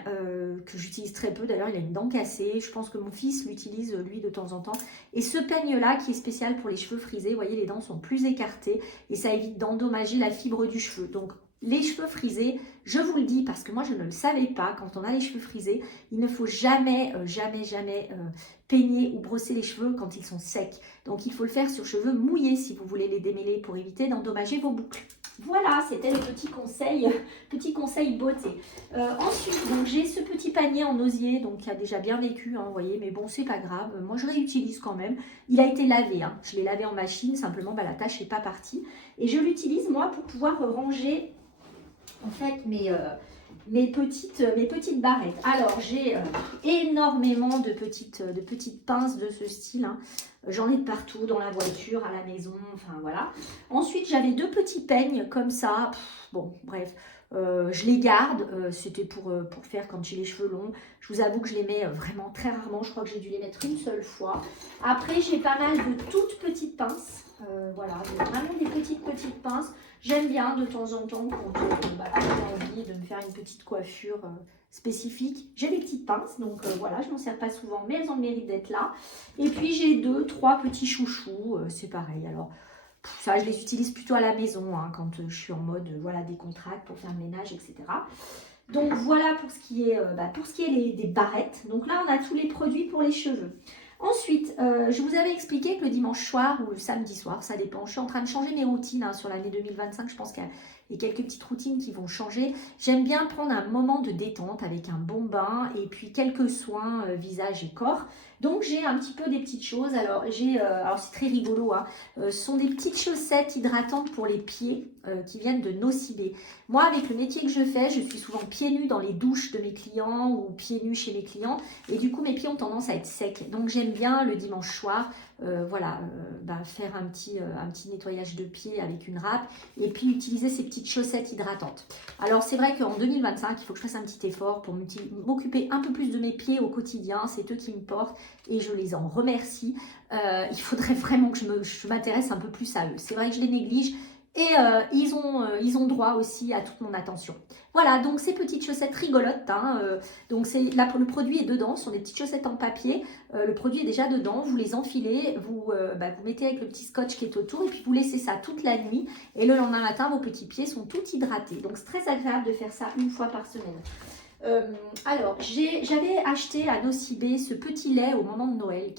que j'utilise très peu, d'ailleurs il a une dent cassée, je pense que mon fils l'utilise lui de temps en temps. Et ce peigne là qui est spécial pour les cheveux frisés, vous voyez les dents sont plus écartées et ça évite d'endommager la fibre du cheveu. Donc les cheveux frisés, je vous le dis parce que moi je ne le savais pas, quand on a les cheveux frisés, il ne faut jamais, jamais peigner ou brosser les cheveux quand ils sont secs. Donc il faut le faire sur cheveux mouillés si vous voulez les démêler pour éviter d'endommager vos boucles. Voilà, c'était le petit conseil beauté. Ensuite, donc j'ai ce petit panier en osier, donc qui a déjà bien vécu, hein, vous voyez, mais bon, c'est pas grave. Moi, je réutilise quand même. Il a été lavé, hein. Je l'ai lavé en machine, simplement, la tâche n'est pas partie. Et je l'utilise, moi, pour pouvoir ranger, en fait, mes petites barrettes. Alors, j'ai énormément de petites pinces de ce style, hein. J'en ai de partout, dans la voiture, à la maison, enfin voilà. Ensuite, j'avais deux petits peignes comme ça. Bon, bref, je les garde. C'était pour faire quand j'ai les cheveux longs. Je vous avoue que je les mets vraiment très rarement. Je crois que j'ai dû les mettre une seule fois. Après, j'ai pas mal de toutes petites pinces. Voilà, vraiment des petites pinces. J'aime bien de temps en temps quand j'ai envie de me faire une petite coiffure spécifique. J'ai des petites pinces, donc voilà, je m'en sers pas souvent, mais elles ont le mérite d'être là. Et puis j'ai deux, trois petits chouchous, c'est pareil. Alors ça, je les utilise plutôt à la maison, hein, quand je suis en mode voilà, décontracte pour faire le ménage, etc. Donc voilà pour ce qui est, des barrettes. Donc là, on a tous les produits pour les cheveux. Ensuite, je vous avais expliqué que le dimanche soir ou le samedi soir, ça dépend. Je suis en train de changer mes routines, hein, sur l'année 2025. Je pense qu'il y a quelques petites routines qui vont changer. J'aime bien prendre un moment de détente avec un bon bain et puis quelques soins visage et corps. Donc j'ai un petit peu des petites choses. Alors c'est très rigolo, hein. Ce sont des petites chaussettes hydratantes pour les pieds qui viennent de Nocibé. Moi, avec le métier que je fais, je suis souvent pieds nus dans les douches de mes clients ou pieds nus chez mes clients. Et du coup, mes pieds ont tendance à être secs. Donc j'aime bien le dimanche soir, faire un petit nettoyage de pieds avec une râpe et puis utiliser ces petites chaussettes hydratantes. Alors c'est vrai qu'en 2025, il faut que je fasse un petit effort pour m'occuper un peu plus de mes pieds au quotidien. C'est eux qui me portent et je les en remercie. Il faudrait vraiment que je m'intéresse un peu plus à eux. C'est vrai que je les néglige. Et ils ont droit aussi à toute mon attention. Voilà, donc ces petites chaussettes rigolotes, hein, donc le produit est dedans, ce sont des petites chaussettes en papier, le produit est déjà dedans, vous les enfilez, vous mettez avec le petit scotch qui est autour et puis vous laissez ça toute la nuit et le lendemain matin, vos petits pieds sont tout hydratés. Donc c'est très agréable de faire ça une fois par semaine. J'avais acheté à Nocibé ce petit lait au moment de Noël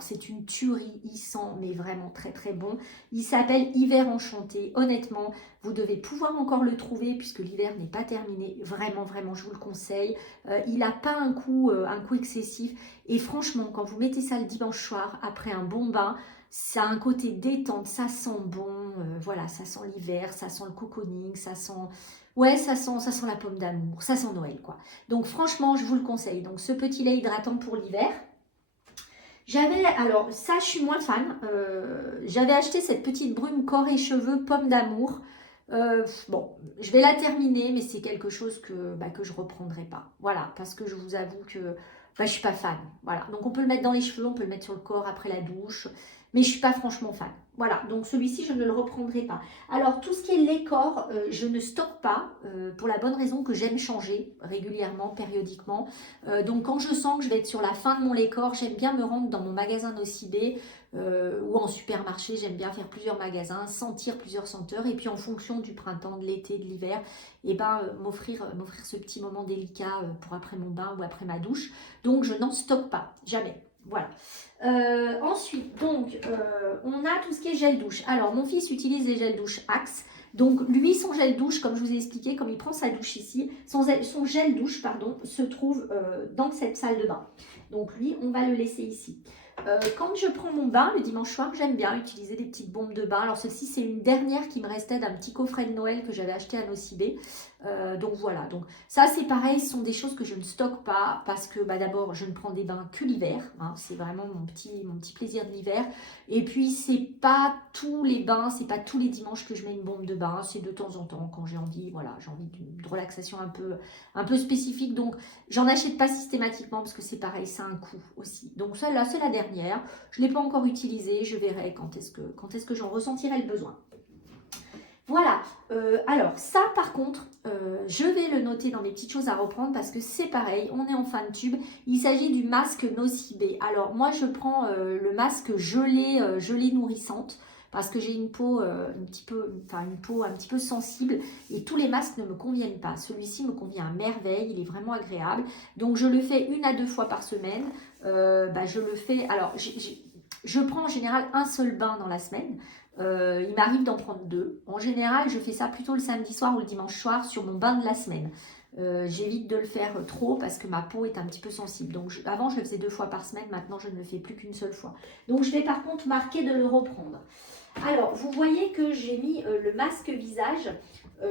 c'est une tuerie, il sent mais vraiment très très bon. Il s'appelle Hiver Enchanté. Honnêtement, vous devez pouvoir encore le trouver puisque l'hiver n'est pas terminé. Vraiment, vraiment, je vous le conseille. Il n'a pas un coût excessif et franchement, quand vous mettez ça le dimanche soir après un bon bain, ça a un côté détente, ça sent bon, voilà, ça sent l'hiver, ça sent le cocooning, ça sent la pomme d'amour, ça sent Noël, quoi. Donc franchement, je vous le conseille. Donc ce petit lait hydratant pour l'hiver. Alors ça, je suis moins fan. J'avais acheté cette petite brume corps et cheveux pomme d'amour. Je vais la terminer, mais c'est quelque chose que je reprendrai pas. Voilà, parce que je vous avoue que je suis pas fan. Voilà, donc on peut le mettre dans les cheveux, on peut le mettre sur le corps après la douche, mais je suis pas franchement fan. Voilà, donc celui-ci, je ne le reprendrai pas. Alors, tout ce qui est lait corps, je ne stocke pas pour la bonne raison que j'aime changer régulièrement, périodiquement. Donc, quand je sens que je vais être sur la fin de mon lait corps, j'aime bien me rendre dans mon magasin Nocibé ou en supermarché. J'aime bien faire plusieurs magasins, sentir plusieurs senteurs et puis en fonction du printemps, de l'été, de l'hiver, m'offrir ce petit moment délicat pour après mon bain ou après ma douche. Donc, je n'en stocke pas, jamais. Voilà. Ensuite, donc, on a tout ce qui est gel douche. Alors, mon fils utilise des gels douche Axe. Donc, lui, son gel douche, comme je vous ai expliqué, comme il prend sa douche ici, son gel douche, se trouve dans cette salle de bain. Donc, lui, on va le laisser ici. Quand je prends mon bain le dimanche soir, j'aime bien utiliser des petites bombes de bain. Alors celle-ci, c'est une dernière qui me restait d'un petit coffret de Noël que j'avais acheté à Nocibé. Donc voilà, donc ça c'est pareil, ce sont des choses que je ne stocke pas parce que d'abord je ne prends des bains que l'hiver, hein, c'est vraiment mon petit plaisir de l'hiver. Et puis c'est pas tous les bains, c'est pas tous les dimanches que je mets une bombe de bain, c'est de temps en temps quand j'ai envie, voilà, j'ai envie d'une relaxation un peu spécifique. Donc j'en achète pas systématiquement parce que c'est pareil, ça a un coût aussi. Donc celle-là c'est la dernière, je ne l'ai pas encore utilisée, je verrai quand est-ce que j'en ressentirai le besoin. Voilà, alors ça par contre, je vais le noter dans mes petites choses à reprendre parce que c'est pareil, on est en fin de tube. Il s'agit du masque Nocibé. Alors moi je prends le masque gelée nourrissante parce que j'ai une peau une peau un petit peu sensible et tous les masques ne me conviennent pas. Celui-ci me convient à merveille, il est vraiment agréable. Donc je le fais 1 à 2 fois par semaine. Je le fais, alors je prends en général un seul bain dans la semaine. Il m'arrive d'en prendre 2. En général, je fais ça plutôt le samedi soir ou le dimanche soir sur mon bain de la semaine. J'évite de le faire trop parce que ma peau est un petit peu sensible. Donc avant, je le faisais 2 fois par semaine. Maintenant, je ne le fais plus qu'une seule fois. Donc je vais par contre marquer de le reprendre. Alors, vous voyez que j'ai mis le masque visage.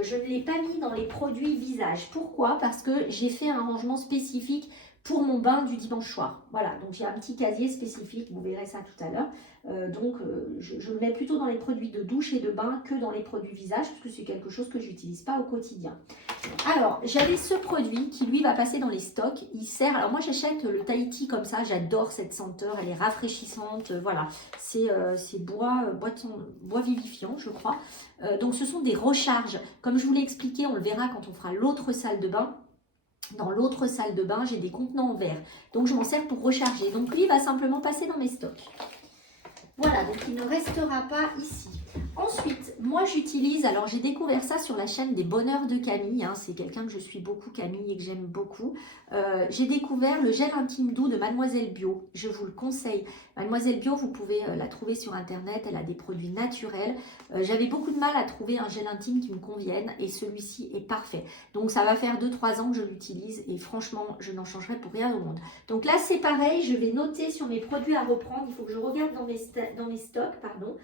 Je ne l'ai pas mis dans les produits visage. Pourquoi? Parce que j'ai fait un rangement spécifique pour mon bain du dimanche soir. Voilà, donc j'ai un petit casier spécifique, vous verrez ça tout à l'heure. Je le mets plutôt dans les produits de douche et de bain que dans les produits visage, parce que c'est quelque chose que je n'utilise pas au quotidien. Alors, j'avais ce produit qui, lui, va passer dans les stocks. Il sert... Alors, moi, j'achète le Tahiti comme ça. J'adore cette senteur. Elle est rafraîchissante. Voilà. C'est bois vivifiant, je crois. Donc, ce sont des recharges. Comme je vous l'ai expliqué, on le verra quand on fera l'autre salle de bain. Dans l'autre salle de bain, j'ai des contenants en verre. Donc, je m'en sers pour recharger. Donc, lui, il va simplement passer dans mes stocks. Voilà, donc il ne restera pas ici. Ensuite, moi j'utilise, alors j'ai découvert ça sur la chaîne des Bonheurs de Camille, hein, c'est quelqu'un que je suis beaucoup, Camille, et que j'aime beaucoup. J'ai découvert le gel intime doux de Mademoiselle Bio, je vous le conseille. Mademoiselle Bio, vous pouvez la trouver sur internet, elle a des produits naturels. J'avais beaucoup de mal à trouver un gel intime qui me convienne et celui-ci est parfait. Donc ça va faire 2-3 ans que je l'utilise et franchement, je n'en changerai pour rien au monde. Donc là c'est pareil, je vais noter sur mes produits à reprendre, il faut que je regarde dans mes stocks, pardon.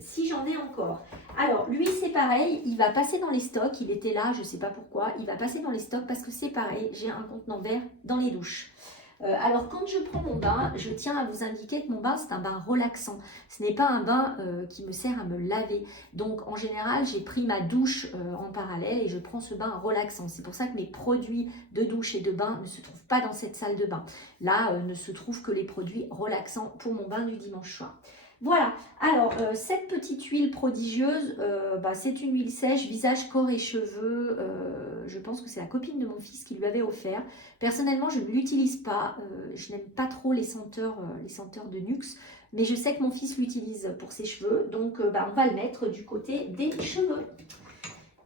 Si j'en ai encore. Alors, lui, c'est pareil, il va passer dans les stocks. Il était là, je ne sais pas pourquoi. Il va passer dans les stocks parce que c'est pareil, j'ai un contenant vert dans les douches. Alors, quand je prends mon bain, je tiens à vous indiquer que mon bain, c'est un bain relaxant. Ce n'est pas un bain qui me sert à me laver. Donc, en général, j'ai pris ma douche en parallèle et je prends ce bain relaxant. C'est pour ça que mes produits de douche et de bain ne se trouvent pas dans cette salle de bain. Là, ne se trouvent que les produits relaxants pour mon bain du dimanche soir. Voilà, alors cette petite huile prodigieuse, c'est une huile sèche, visage, corps et cheveux. Je pense que c'est la copine de mon fils qui lui avait offert. Personnellement, je ne l'utilise pas. Je n'aime pas trop les senteurs de Nuxe. Mais je sais que mon fils l'utilise pour ses cheveux. Donc, on va le mettre du côté des cheveux.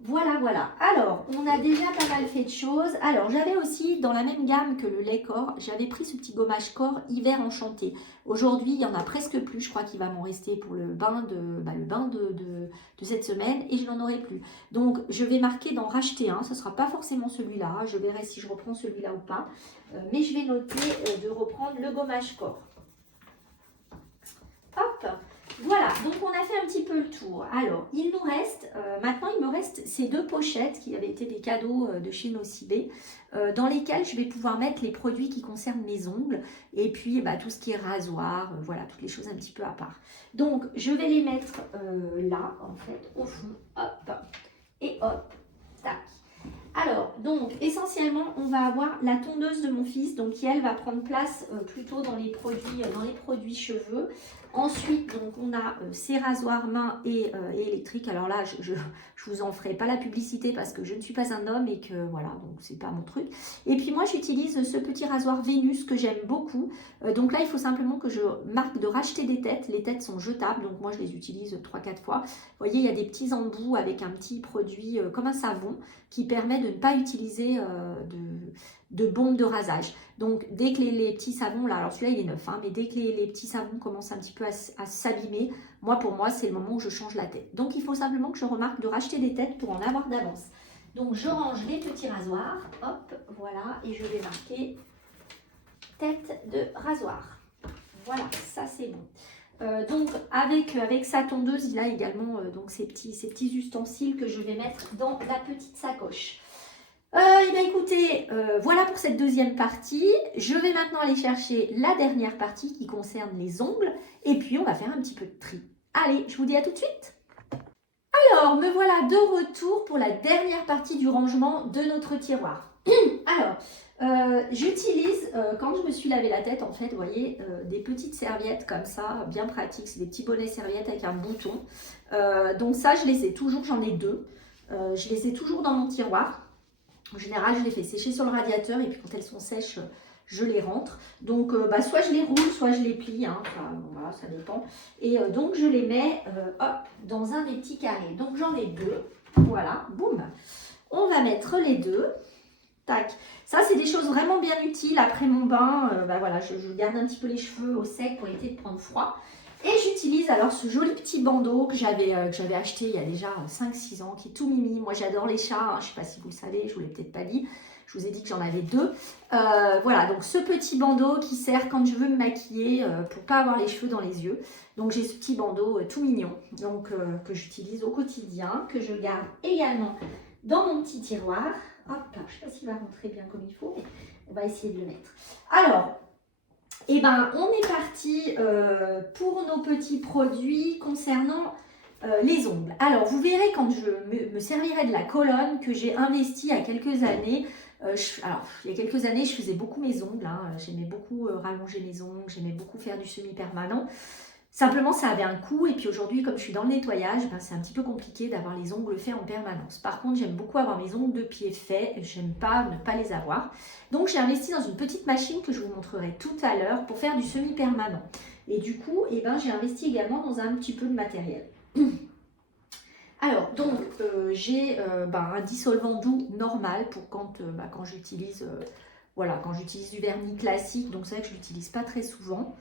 Voilà, voilà. Alors, on a déjà pas mal fait de choses. Alors, j'avais aussi, dans la même gamme que le lait corps, j'avais pris ce petit gommage corps hiver enchanté. Aujourd'hui, il n'y en a presque plus. Je crois qu'il va m'en rester pour le bain de cette semaine et je n'en aurai plus. Donc, je vais marquer d'en racheter un. Ce ne sera pas forcément celui-là. Je verrai si je reprends celui-là ou pas. Mais je vais noter de reprendre le gommage corps. Hop! Voilà, donc on a fait un petit peu le tour. Alors, il nous reste, maintenant il me reste ces 2 pochettes qui avaient été des cadeaux de chez Nocibé, dans lesquelles je vais pouvoir mettre les produits qui concernent mes ongles et puis tout ce qui est rasoir, voilà, toutes les choses un petit peu à part. Donc, je vais les mettre là, en fait, au fond, hop, et hop, tac. Alors, donc, essentiellement, on va avoir la tondeuse de mon fils, donc qui, elle, va prendre place plutôt dans les produits cheveux. Ensuite, donc, on a ces rasoirs mains et électriques. Alors là, je vous en ferai pas la publicité parce que je ne suis pas un homme et que, voilà, donc c'est pas mon truc. Et puis moi, j'utilise ce petit rasoir Vénus que j'aime beaucoup. Donc là, il faut simplement que je marque de racheter des têtes. Les têtes sont jetables, donc moi, je les utilise 3-4 fois. Vous voyez, il y a des petits embouts avec un petit produit comme un savon qui permet de ne pas utiliser de bombe de rasage. Donc, dès que les petits savons, là, alors celui-là, il est neuf, hein, mais dès que les petits savons commencent un petit peu à s'abîmer, pour moi, c'est le moment où je change la tête. Donc, il faut simplement que je remarque de racheter des têtes pour en avoir d'avance. Donc, je range les petits rasoirs, hop, voilà, et je vais marquer tête de rasoir. Voilà, ça, c'est bon. Donc avec sa tondeuse, il a également donc ces petits ustensiles que je vais mettre dans la petite sacoche. Et bien écoutez, voilà pour cette deuxième partie. Je vais maintenant aller chercher la dernière partie qui concerne les ongles. Et puis on va faire un petit peu de tri. Allez, je vous dis à tout de suite. Alors, me voilà de retour pour la dernière partie du rangement de notre tiroir. Alors, j'utilise, quand je me suis lavé la tête, en fait, vous voyez, des petites serviettes comme ça, bien pratiques. C'est des petits bonnets serviettes avec un bouton. Donc ça, je les ai toujours, j'en ai deux. Je les ai toujours dans mon tiroir. En général, je les fais sécher sur le radiateur et puis quand elles sont sèches, je les rentre. Donc, soit je les roule, soit je les plie. Hein. Enfin, voilà, ça dépend. Et donc, je les mets hop, dans un des petits carrés. Donc, j'en ai deux. Voilà, boum. On va mettre les deux. Tac. Ça, c'est des choses vraiment bien utiles. Après mon bain, voilà, je garde un petit peu les cheveux au sec pour éviter de prendre froid. Et j'utilise alors ce joli petit bandeau que j'avais acheté il y a déjà 5-6 ans, qui est tout mimi. Moi, j'adore les chats. Hein. Je ne sais pas si vous le savez, je ne vous l'ai peut-être pas dit. Je vous ai dit que j'en avais deux. Voilà, donc ce petit bandeau qui sert quand je veux me maquiller pour ne pas avoir les cheveux dans les yeux. Donc, j'ai ce petit bandeau tout mignon donc, que j'utilise au quotidien, que je garde également dans mon petit tiroir. Hop, je ne sais pas s'il va rentrer bien comme il faut, mais on va essayer de le mettre. Alors, eh ben, on est parti pour nos petits produits concernant les ongles. Alors, vous verrez quand je me servirai de la colonne que j'ai investi il y a quelques années. Alors, il y a quelques années, je faisais beaucoup mes ongles. Hein. J'aimais beaucoup rallonger mes ongles, j'aimais beaucoup faire du semi-permanent. Simplement, ça avait un coût et puis aujourd'hui, comme je suis dans le nettoyage, ben, c'est un petit peu compliqué d'avoir les ongles faits en permanence. Par contre, j'aime beaucoup avoir mes ongles de pied faits, j'aime pas ne pas les avoir. Donc, j'ai investi dans une petite machine que je vous montrerai tout à l'heure pour faire du semi-permanent. Et du coup, eh ben, j'ai investi également dans un petit peu de matériel. Alors, donc, j'ai un dissolvant doux normal pour quand j'utilise quand j'utilise du vernis classique. Donc, c'est vrai que je ne l'utilise pas très souvent.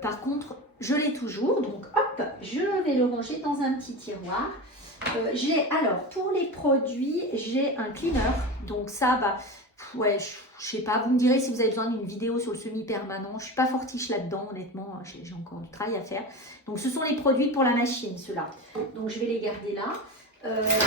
Par contre, je l'ai toujours, donc hop, je vais le ranger dans un petit tiroir. Alors, pour les produits, j'ai un cleaner, donc ça, ouais, je sais pas, vous me direz si vous avez besoin d'une vidéo sur le semi-permanent. Je suis pas fortiche là-dedans, honnêtement, j'ai encore du travail à faire. Donc, ce sont les produits pour la machine, ceux-là. Donc, je vais les garder là.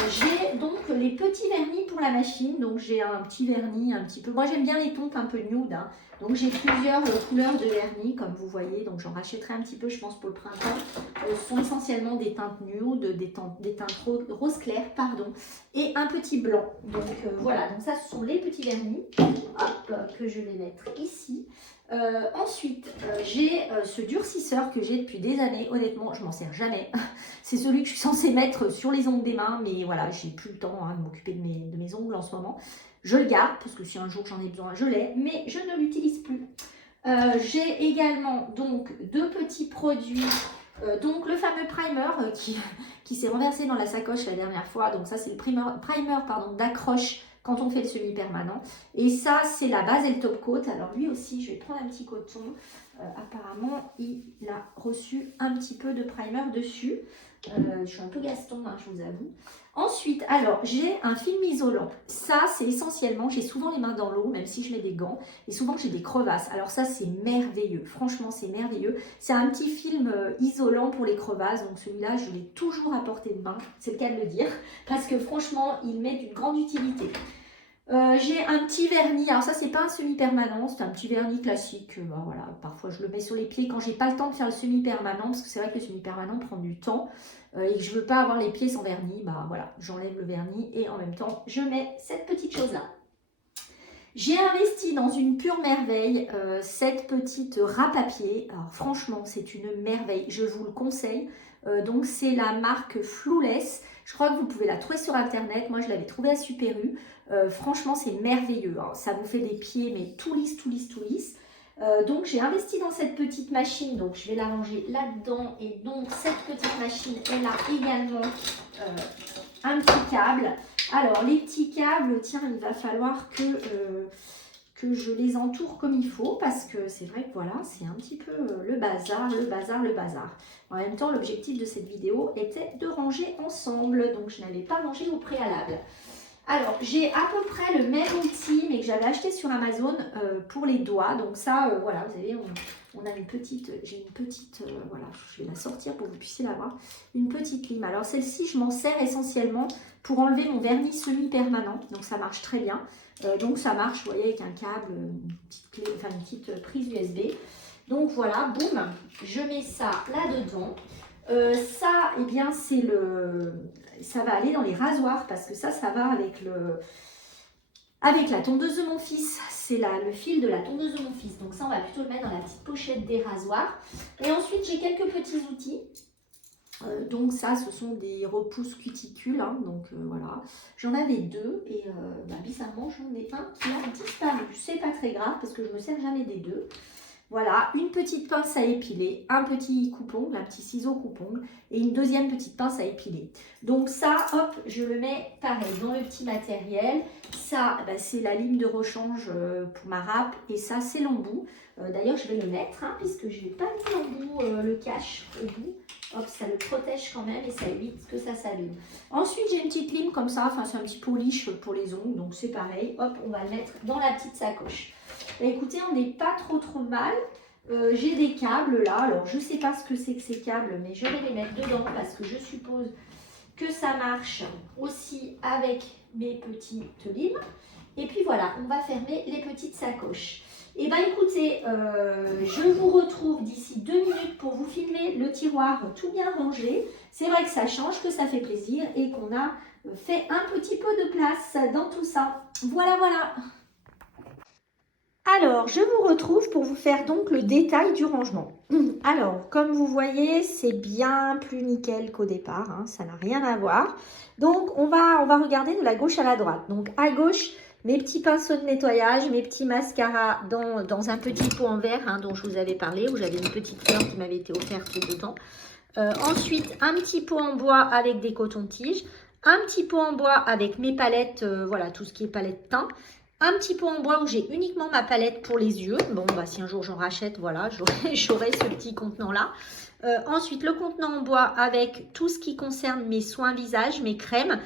J'ai donc les petits vernis pour la machine, donc j'ai un petit vernis un petit peu, moi j'aime bien les tons un peu nude, hein. Donc j'ai plusieurs couleurs de vernis comme vous voyez, donc j'en rachèterai un petit peu je pense pour le printemps. Ce sont essentiellement des teintes nude, des teintes rose clair, pardon, et un petit blanc. Donc voilà, donc ça ce sont les petits vernis, hop, que je vais mettre ici. Ensuite, j'ai ce durcisseur que j'ai depuis des années. Honnêtement, je m'en sers jamais. C'est celui que je suis censée mettre sur les ongles des mains, mais voilà, j'ai plus le temps de m'occuper de mes ongles en ce moment. Je le garde parce que si un jour j'en ai besoin, je l'ai, mais je ne l'utilise plus. J'ai également donc deux petits produits. Donc le fameux primer qui s'est renversé dans la sacoche la dernière fois. Donc ça c'est le primer d'accroche quand on fait le semi-permanent. Et ça, c'est la base et le top coat. Alors lui aussi, je vais prendre un petit coton. Apparemment, il a reçu un petit peu de primer dessus. Je suis un peu Gaston, hein, je vous avoue. Ensuite, alors, j'ai un film isolant. Ça, c'est essentiellement, j'ai souvent les mains dans l'eau, même si je mets des gants. Et souvent, j'ai des crevasses. Alors ça, c'est merveilleux. Franchement, c'est merveilleux. C'est un petit film isolant pour les crevasses. Donc celui-là, je l'ai toujours à portée de main. C'est le cas de le dire. Parce que franchement, il m'est d'une grande utilité. J'ai un petit vernis, alors ça c'est pas un semi-permanent, c'est un petit vernis classique, voilà, parfois je le mets sur les pieds quand j'ai pas le temps de faire le semi-permanent, parce que c'est vrai que le semi-permanent prend du temps, et que je veux pas avoir les pieds sans vernis, voilà, j'enlève le vernis et en même temps je mets cette petite chose là. J'ai investi dans une pure merveille, cette petite râpe-papier, alors franchement c'est une merveille, je vous le conseille, donc c'est la marque Flawless. Je crois que vous pouvez la trouver sur internet, moi je l'avais trouvée à Super U. Franchement c'est merveilleux, hein. Ça vous fait des pieds mais tout lisse, tout lisse, tout lisse. Donc j'ai investi dans cette petite machine, donc je vais la ranger là-dedans. Et donc cette petite machine, elle a également un petit câble. Alors les petits câbles, tiens, il va falloir que je les entoure comme il faut, parce que c'est vrai que voilà, c'est un petit peu le bazar, le bazar, le bazar. En même temps, l'objectif de cette vidéo était de ranger ensemble, donc je n'avais pas rangé au préalable. Alors, j'ai à peu près le même outil, mais que j'avais acheté sur Amazon pour les doigts. Donc ça, voilà, vous savez, On a une petite, j'ai une petite, voilà, je vais la sortir pour que vous puissiez la voir, une petite lime. Alors celle-ci, je m'en sers essentiellement pour enlever mon vernis semi-permanent, donc ça marche très bien. Donc ça marche, vous voyez, avec un câble, une petite clé, enfin une petite prise USB. Donc voilà, boum, je mets ça là-dedans. Ça, eh bien, ça va aller dans les rasoirs parce que ça va avec la tondeuse de mon fils. C'est le fil de la tondeuse de mon fils. Donc ça, on va plutôt le mettre dans la petite pochette des rasoirs. Et ensuite, j'ai quelques petits outils. Donc ça, ce sont des repousses cuticules. Hein, donc voilà. J'en avais deux et bizarrement, j'en ai un qui a disparu. C'est pas très grave parce que je ne me sers jamais des deux. Voilà, une petite pince à épiler, un petit coupe-ongle, un petit ciseau coupe-ongle et une deuxième petite pince à épiler. Donc ça, hop, je le mets pareil dans le petit matériel. Ça, c'est la lime de rechange pour ma râpe et ça, c'est l'embout. D'ailleurs, je vais le mettre puisque je n'ai pas mis l'embout, le cache au bout. Hop, ça le protège quand même et ça évite que ça s'allume. Ensuite, j'ai une petite lime comme ça, enfin c'est un petit polish pour les ongles, donc c'est pareil. Hop, on va le mettre dans la petite sacoche. Écoutez, on n'est pas trop mal. J'ai des câbles là, alors je ne sais pas ce que c'est que ces câbles, mais je vais les mettre dedans parce que je suppose que ça marche aussi avec mes petites limes. Et puis voilà, on va fermer les petites sacoches. Et bien écoutez, je vous retrouve d'ici 2 minutes pour vous filmer le tiroir tout bien rangé. C'est vrai que ça change, que ça fait plaisir et qu'on a fait un petit peu de place dans tout ça. Voilà, voilà. Alors, je vous retrouve pour vous faire donc le détail du rangement. Alors, comme vous voyez, c'est bien plus nickel qu'au départ, hein, ça n'a rien à voir. Donc, on va regarder de la gauche à la droite. Donc, à gauche, mes petits pinceaux de nettoyage, mes petits mascaras dans un petit pot en verre hein, dont je vous avais parlé, où j'avais une petite fleur qui m'avait été offerte dedans. Ensuite, un petit pot en bois avec des cotons-tiges, un petit pot en bois avec mes palettes, voilà, tout ce qui est palette teint. Un petit pot en bois où j'ai uniquement ma palette pour les yeux. Bon, si un jour j'en rachète, voilà, j'aurai ce petit contenant-là. Ensuite, le contenant en bois avec tout ce qui concerne mes soins visage, mes crèmes.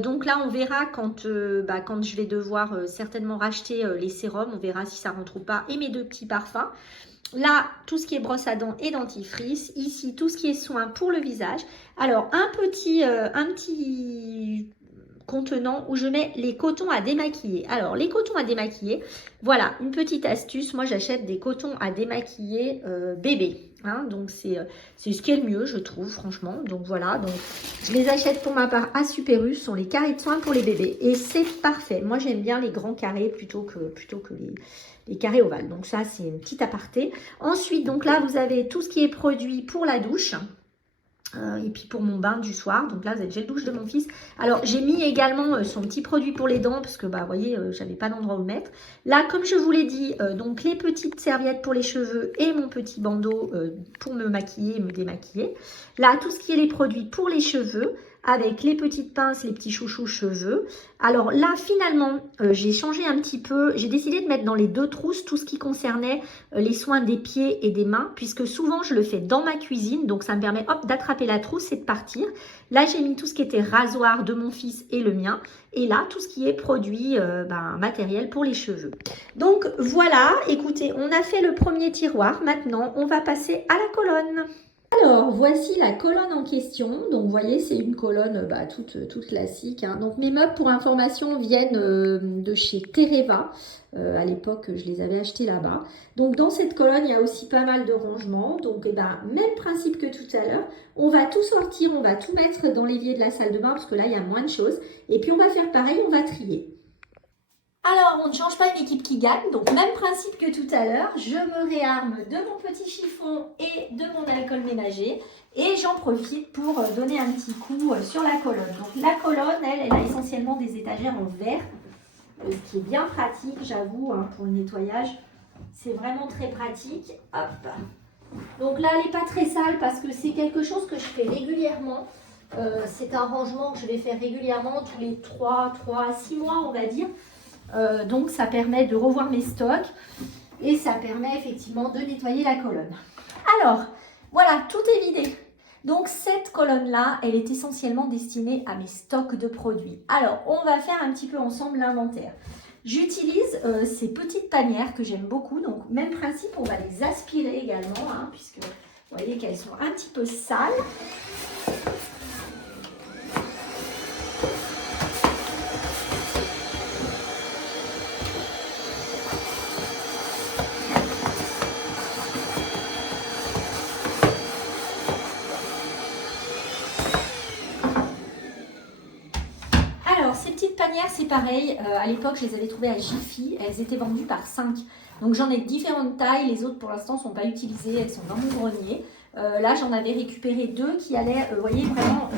Donc là, on verra quand je vais devoir certainement racheter les sérums. On verra si ça rentre ou pas. Et mes 2 petits parfums. Là, tout ce qui est brosse à dents et dentifrice. Ici, tout ce qui est soins pour le visage. Alors, un petit contenant où je mets les cotons à démaquiller. Alors, les cotons à démaquiller, voilà, une petite astuce. Moi, j'achète des cotons à démaquiller bébé. Hein, donc, c'est ce qui est le mieux, je trouve, franchement. Donc, voilà. Donc, je les achète pour ma part à Super U. Ce sont les carrés de soins pour les bébés. Et c'est parfait. Moi, j'aime bien les grands carrés plutôt que les carrés ovales. Donc, ça, c'est une petite aparté. Ensuite, donc là, vous avez tout ce qui est produit pour la douche. Et puis pour mon bain du soir, donc là vous avez le gel douche de mon fils. Alors j'ai mis également son petit produit pour les dents parce que vous voyez, j'avais pas d'endroit où le mettre. Là comme je vous l'ai dit, donc les petites serviettes pour les cheveux et mon petit bandeau pour me maquiller et me démaquiller. Là tout ce qui est les produits pour les cheveux avec les petites pinces, les petits chouchous cheveux. Alors là, finalement, j'ai changé un petit peu. J'ai décidé de mettre dans les 2 trousses tout ce qui concernait les soins des pieds et des mains, puisque souvent, je le fais dans ma cuisine. Donc, ça me permet, hop, d'attraper la trousse et de partir. Là, j'ai mis tout ce qui était rasoir de mon fils et le mien. Et là, tout ce qui est produit matériel pour les cheveux. Donc, voilà. Écoutez, on a fait le premier tiroir. Maintenant, on va passer à la colonne. Alors, voici la colonne en question. Donc, vous voyez, c'est une colonne toute classique. Hein. Donc, mes meubles, pour information, viennent de chez Tereva. À l'époque, je les avais achetés là-bas. Donc, dans cette colonne, il y a aussi pas mal de rangements. Donc, même principe que tout à l'heure. On va tout sortir, on va tout mettre dans l'évier de la salle de bain parce que là, il y a moins de choses. Et puis, on va faire pareil, on va trier. Alors, on ne change pas une équipe qui gagne, donc même principe que tout à l'heure, je me réarme de mon petit chiffon et de mon alcool ménager et j'en profite pour donner un petit coup sur la colonne. Donc la colonne, elle a essentiellement des étagères en verre, ce qui est bien pratique, j'avoue, hein, pour le nettoyage, c'est vraiment très pratique. Hop. Donc là, elle n'est pas très sale parce que c'est quelque chose que je fais régulièrement. C'est un rangement que je vais faire régulièrement tous les 3 à 6 mois, on va dire. Donc ça permet de revoir mes stocks et ça permet effectivement de nettoyer la colonne. Alors voilà, tout est vidé. Donc cette colonne là, elle est essentiellement destinée à mes stocks de produits. Alors on va faire un petit peu ensemble l'inventaire. J'utilise ces petites panières que j'aime beaucoup. Donc, même principe, on va les aspirer également, hein, puisque vous voyez qu'elles sont un petit peu sales. Alors, ces petites panières, c'est pareil. À l'époque, je les avais trouvées à Jiffy. Elles étaient vendues par 5. Donc, j'en ai différentes tailles. Les autres, pour l'instant, ne sont pas utilisées. Elles sont dans mon grenier. Là, j'en avais récupéré 2 qui allaient, vous voyez, vraiment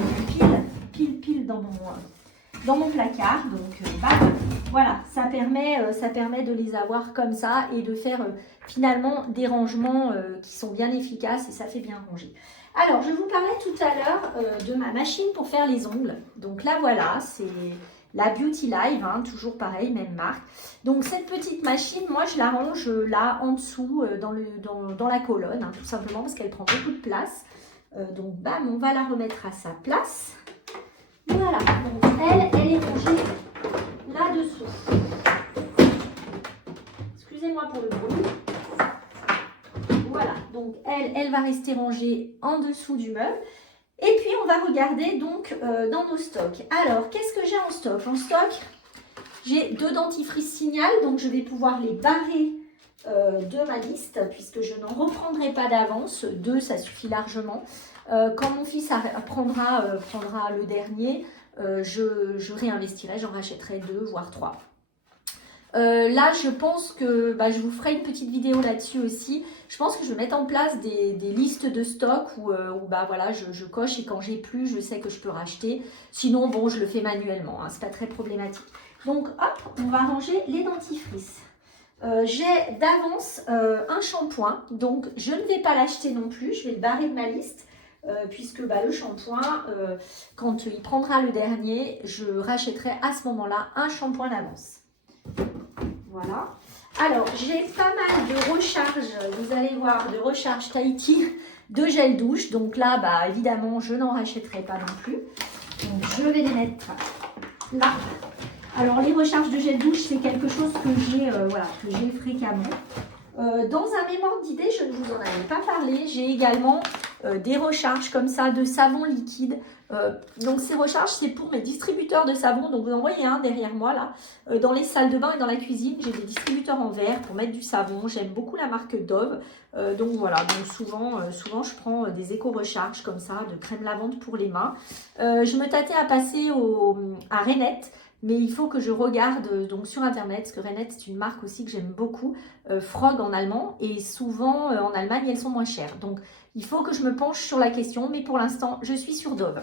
pile dans mon placard. Donc, bam, voilà, ça permet de les avoir comme ça et de faire finalement des rangements qui sont bien efficaces et ça fait bien ranger. Alors, je vous parlais tout à l'heure de ma machine pour faire les ongles. Donc là, voilà, c'est la Beauty Live, hein, toujours pareil, même marque. Donc cette petite machine, moi, je la range là, en dessous, dans la colonne, hein, tout simplement, parce qu'elle prend beaucoup de place. Donc, bam, on va la remettre à sa place. Voilà, donc elle est rangée là-dessous. Excusez-moi pour le bruit. Voilà, donc elle va rester rangée en dessous du meuble. Et puis, on va regarder donc dans nos stocks. Alors, qu'est-ce que j'ai en stock? En stock, j'ai 2 dentifrices Signal, donc je vais pouvoir les barrer de ma liste, puisque je n'en reprendrai pas d'avance. 2, ça suffit largement. Quand mon fils prendra le dernier, je réinvestirai, j'en rachèterai 2, voire 3. Là, je pense que je vous ferai une petite vidéo là-dessus aussi. Je pense que je vais mettre en place des listes de stock où voilà, je coche et quand j'ai plus, je sais que je peux racheter. Sinon, bon, je le fais manuellement, hein, c'est pas très problématique. Donc, hop, on va ranger les dentifrices. J'ai d'avance un shampoing, donc je ne vais pas l'acheter non plus, je vais le barrer de ma liste. Puisque le shampoing, quand il prendra le dernier, je rachèterai à ce moment-là un shampoing d'avance. Voilà. Alors, j'ai pas mal de recharge, vous allez voir, de recharge Tahiti de gel douche. Donc là, évidemment, je n'en rachèterai pas non plus. Donc, je vais les mettre là. Alors, les recharges de gel douche, c'est quelque chose que j'ai fréquemment. Dans un mémoire d'idées, je ne vous en avais pas parlé. J'ai également des recharges comme ça de savon liquide. Donc ces recharges, c'est pour mes distributeurs de savon. Donc vous en voyez un derrière moi là. Dans les salles de bain et dans la cuisine, j'ai des distributeurs en verre pour mettre du savon. J'aime beaucoup la marque Dove. Donc voilà, donc souvent je prends des éco-recharges comme ça, de crème lavande pour les mains. Je me tâtais à passer à Renette. Mais il faut que je regarde donc sur internet, parce que Renette c'est une marque aussi que j'aime beaucoup, Frog en allemand, et souvent en Allemagne elles sont moins chères. Donc il faut que je me penche sur la question, mais pour l'instant je suis sur Dove.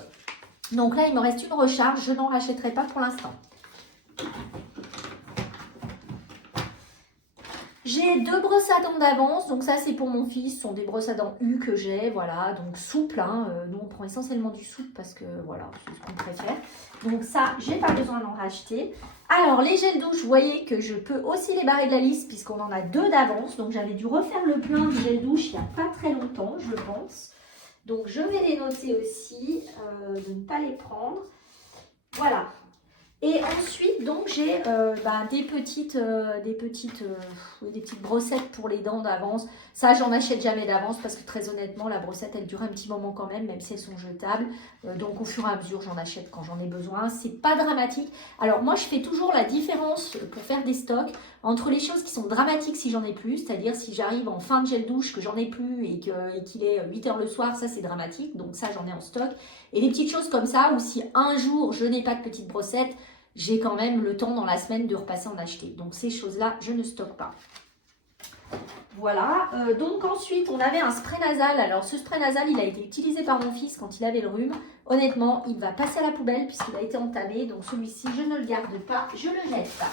Donc là il me reste une recharge, je n'en rachèterai pas pour l'instant. J'ai 2 brosses à dents d'avance, donc ça c'est pour mon fils, ce sont des brosses à dents U que j'ai, voilà, donc souple, hein. Nous on prend essentiellement du souple parce que voilà, c'est ce qu'on préfère. Donc ça, j'ai pas besoin d'en racheter. Alors les gels douche, vous voyez que je peux aussi les barrer de la liste puisqu'on en a 2 d'avance, donc j'avais dû refaire le plein du gel douche il n'y a pas très longtemps, je pense. Donc je vais les noter aussi, de ne pas les prendre. Voilà. Et ensuite, donc, j'ai des petites brossettes pour les dents d'avance. Ça, j'en achète jamais d'avance parce que très honnêtement, la brossette, elle dure un petit moment quand même si elles sont jetables. Donc, au fur et à mesure, j'en achète quand j'en ai besoin. C'est pas dramatique. Alors, moi, je fais toujours la différence pour faire des stocks entre les choses qui sont dramatiques si j'en ai plus. C'est-à-dire, si j'arrive en fin de gel douche, que j'en ai plus et qu'il est 8 h le soir, ça, c'est dramatique. Donc, ça, j'en ai en stock. Et des petites choses comme ça, où si un jour, je n'ai pas de petite brossette, j'ai quand même le temps dans la semaine de repasser en acheter. Donc ces choses-là, je ne stocke pas. Voilà. Donc ensuite, on avait un spray nasal. Alors ce spray nasal, il a été utilisé par mon fils quand il avait le rhume. Honnêtement, il va passer à la poubelle puisqu'il a été entamé. Donc celui-ci, je ne le garde pas, je le jette pas.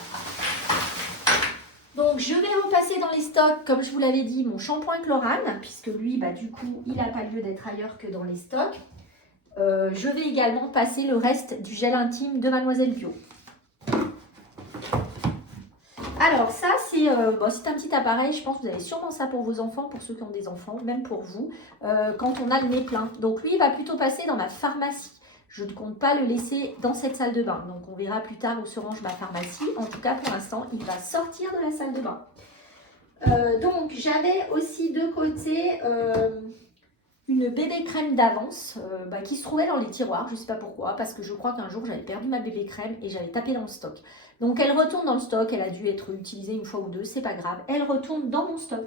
Donc je vais repasser dans les stocks, comme je vous l'avais dit, mon shampoing Chlorane, puisque lui, du coup, il n'a pas lieu d'être ailleurs que dans les stocks. Je vais également passer le reste du gel intime de Mademoiselle Bio. Alors ça c'est un petit appareil, je pense que vous avez sûrement ça pour vos enfants, pour ceux qui ont des enfants, même pour vous, quand on a le nez plein. Donc lui il va plutôt passer dans ma pharmacie. Je ne compte pas le laisser dans cette salle de bain. Donc on verra plus tard où se range ma pharmacie. En tout cas, pour l'instant, il va sortir de la salle de bain. Donc j'avais aussi de côté une bébé crème d'Avance qui se trouvait dans les tiroirs, je ne sais pas pourquoi, parce que je crois qu'un jour j'avais perdu ma bébé crème et j'avais tapé dans le stock. Donc elle retourne dans le stock, elle a dû être utilisée une fois ou deux, c'est pas grave, elle retourne dans mon stock.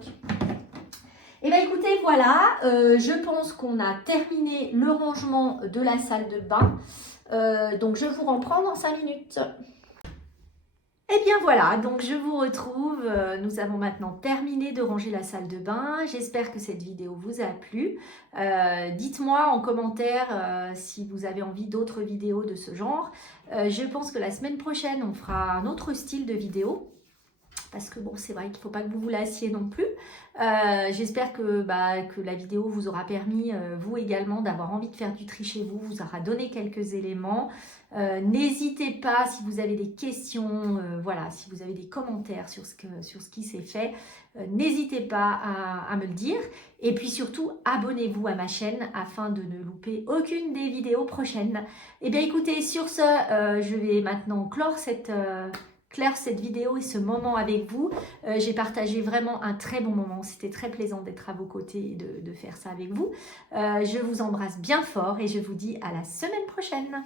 Et bien écoutez, voilà, je pense qu'on a terminé le rangement de la salle de bain, donc je vous reprends dans 5 minutes. Et bien voilà, donc je vous retrouve, nous avons maintenant terminé de ranger la salle de bain, j'espère que cette vidéo vous a plu. Dites-moi en commentaire si vous avez envie d'autres vidéos de ce genre. Je pense que la semaine prochaine, on fera un autre style de vidéo. Parce que bon, c'est vrai qu'il ne faut pas que vous vous lassiez non plus. J'espère que la vidéo vous aura permis, vous également, d'avoir envie de faire du tri chez vous, vous aura donné quelques éléments. N'hésitez pas, si vous avez des questions, voilà, si vous avez des commentaires sur ce qui s'est fait, n'hésitez pas à me le dire. Et puis surtout, abonnez-vous à ma chaîne afin de ne louper aucune des vidéos prochaines. Et bien écoutez, sur ce, je vais maintenant clore cette vidéo et ce moment avec vous. J'ai partagé vraiment un très bon moment. C'était très plaisant d'être à vos côtés et de faire ça avec vous. Je vous embrasse bien fort et je vous dis à la semaine prochaine.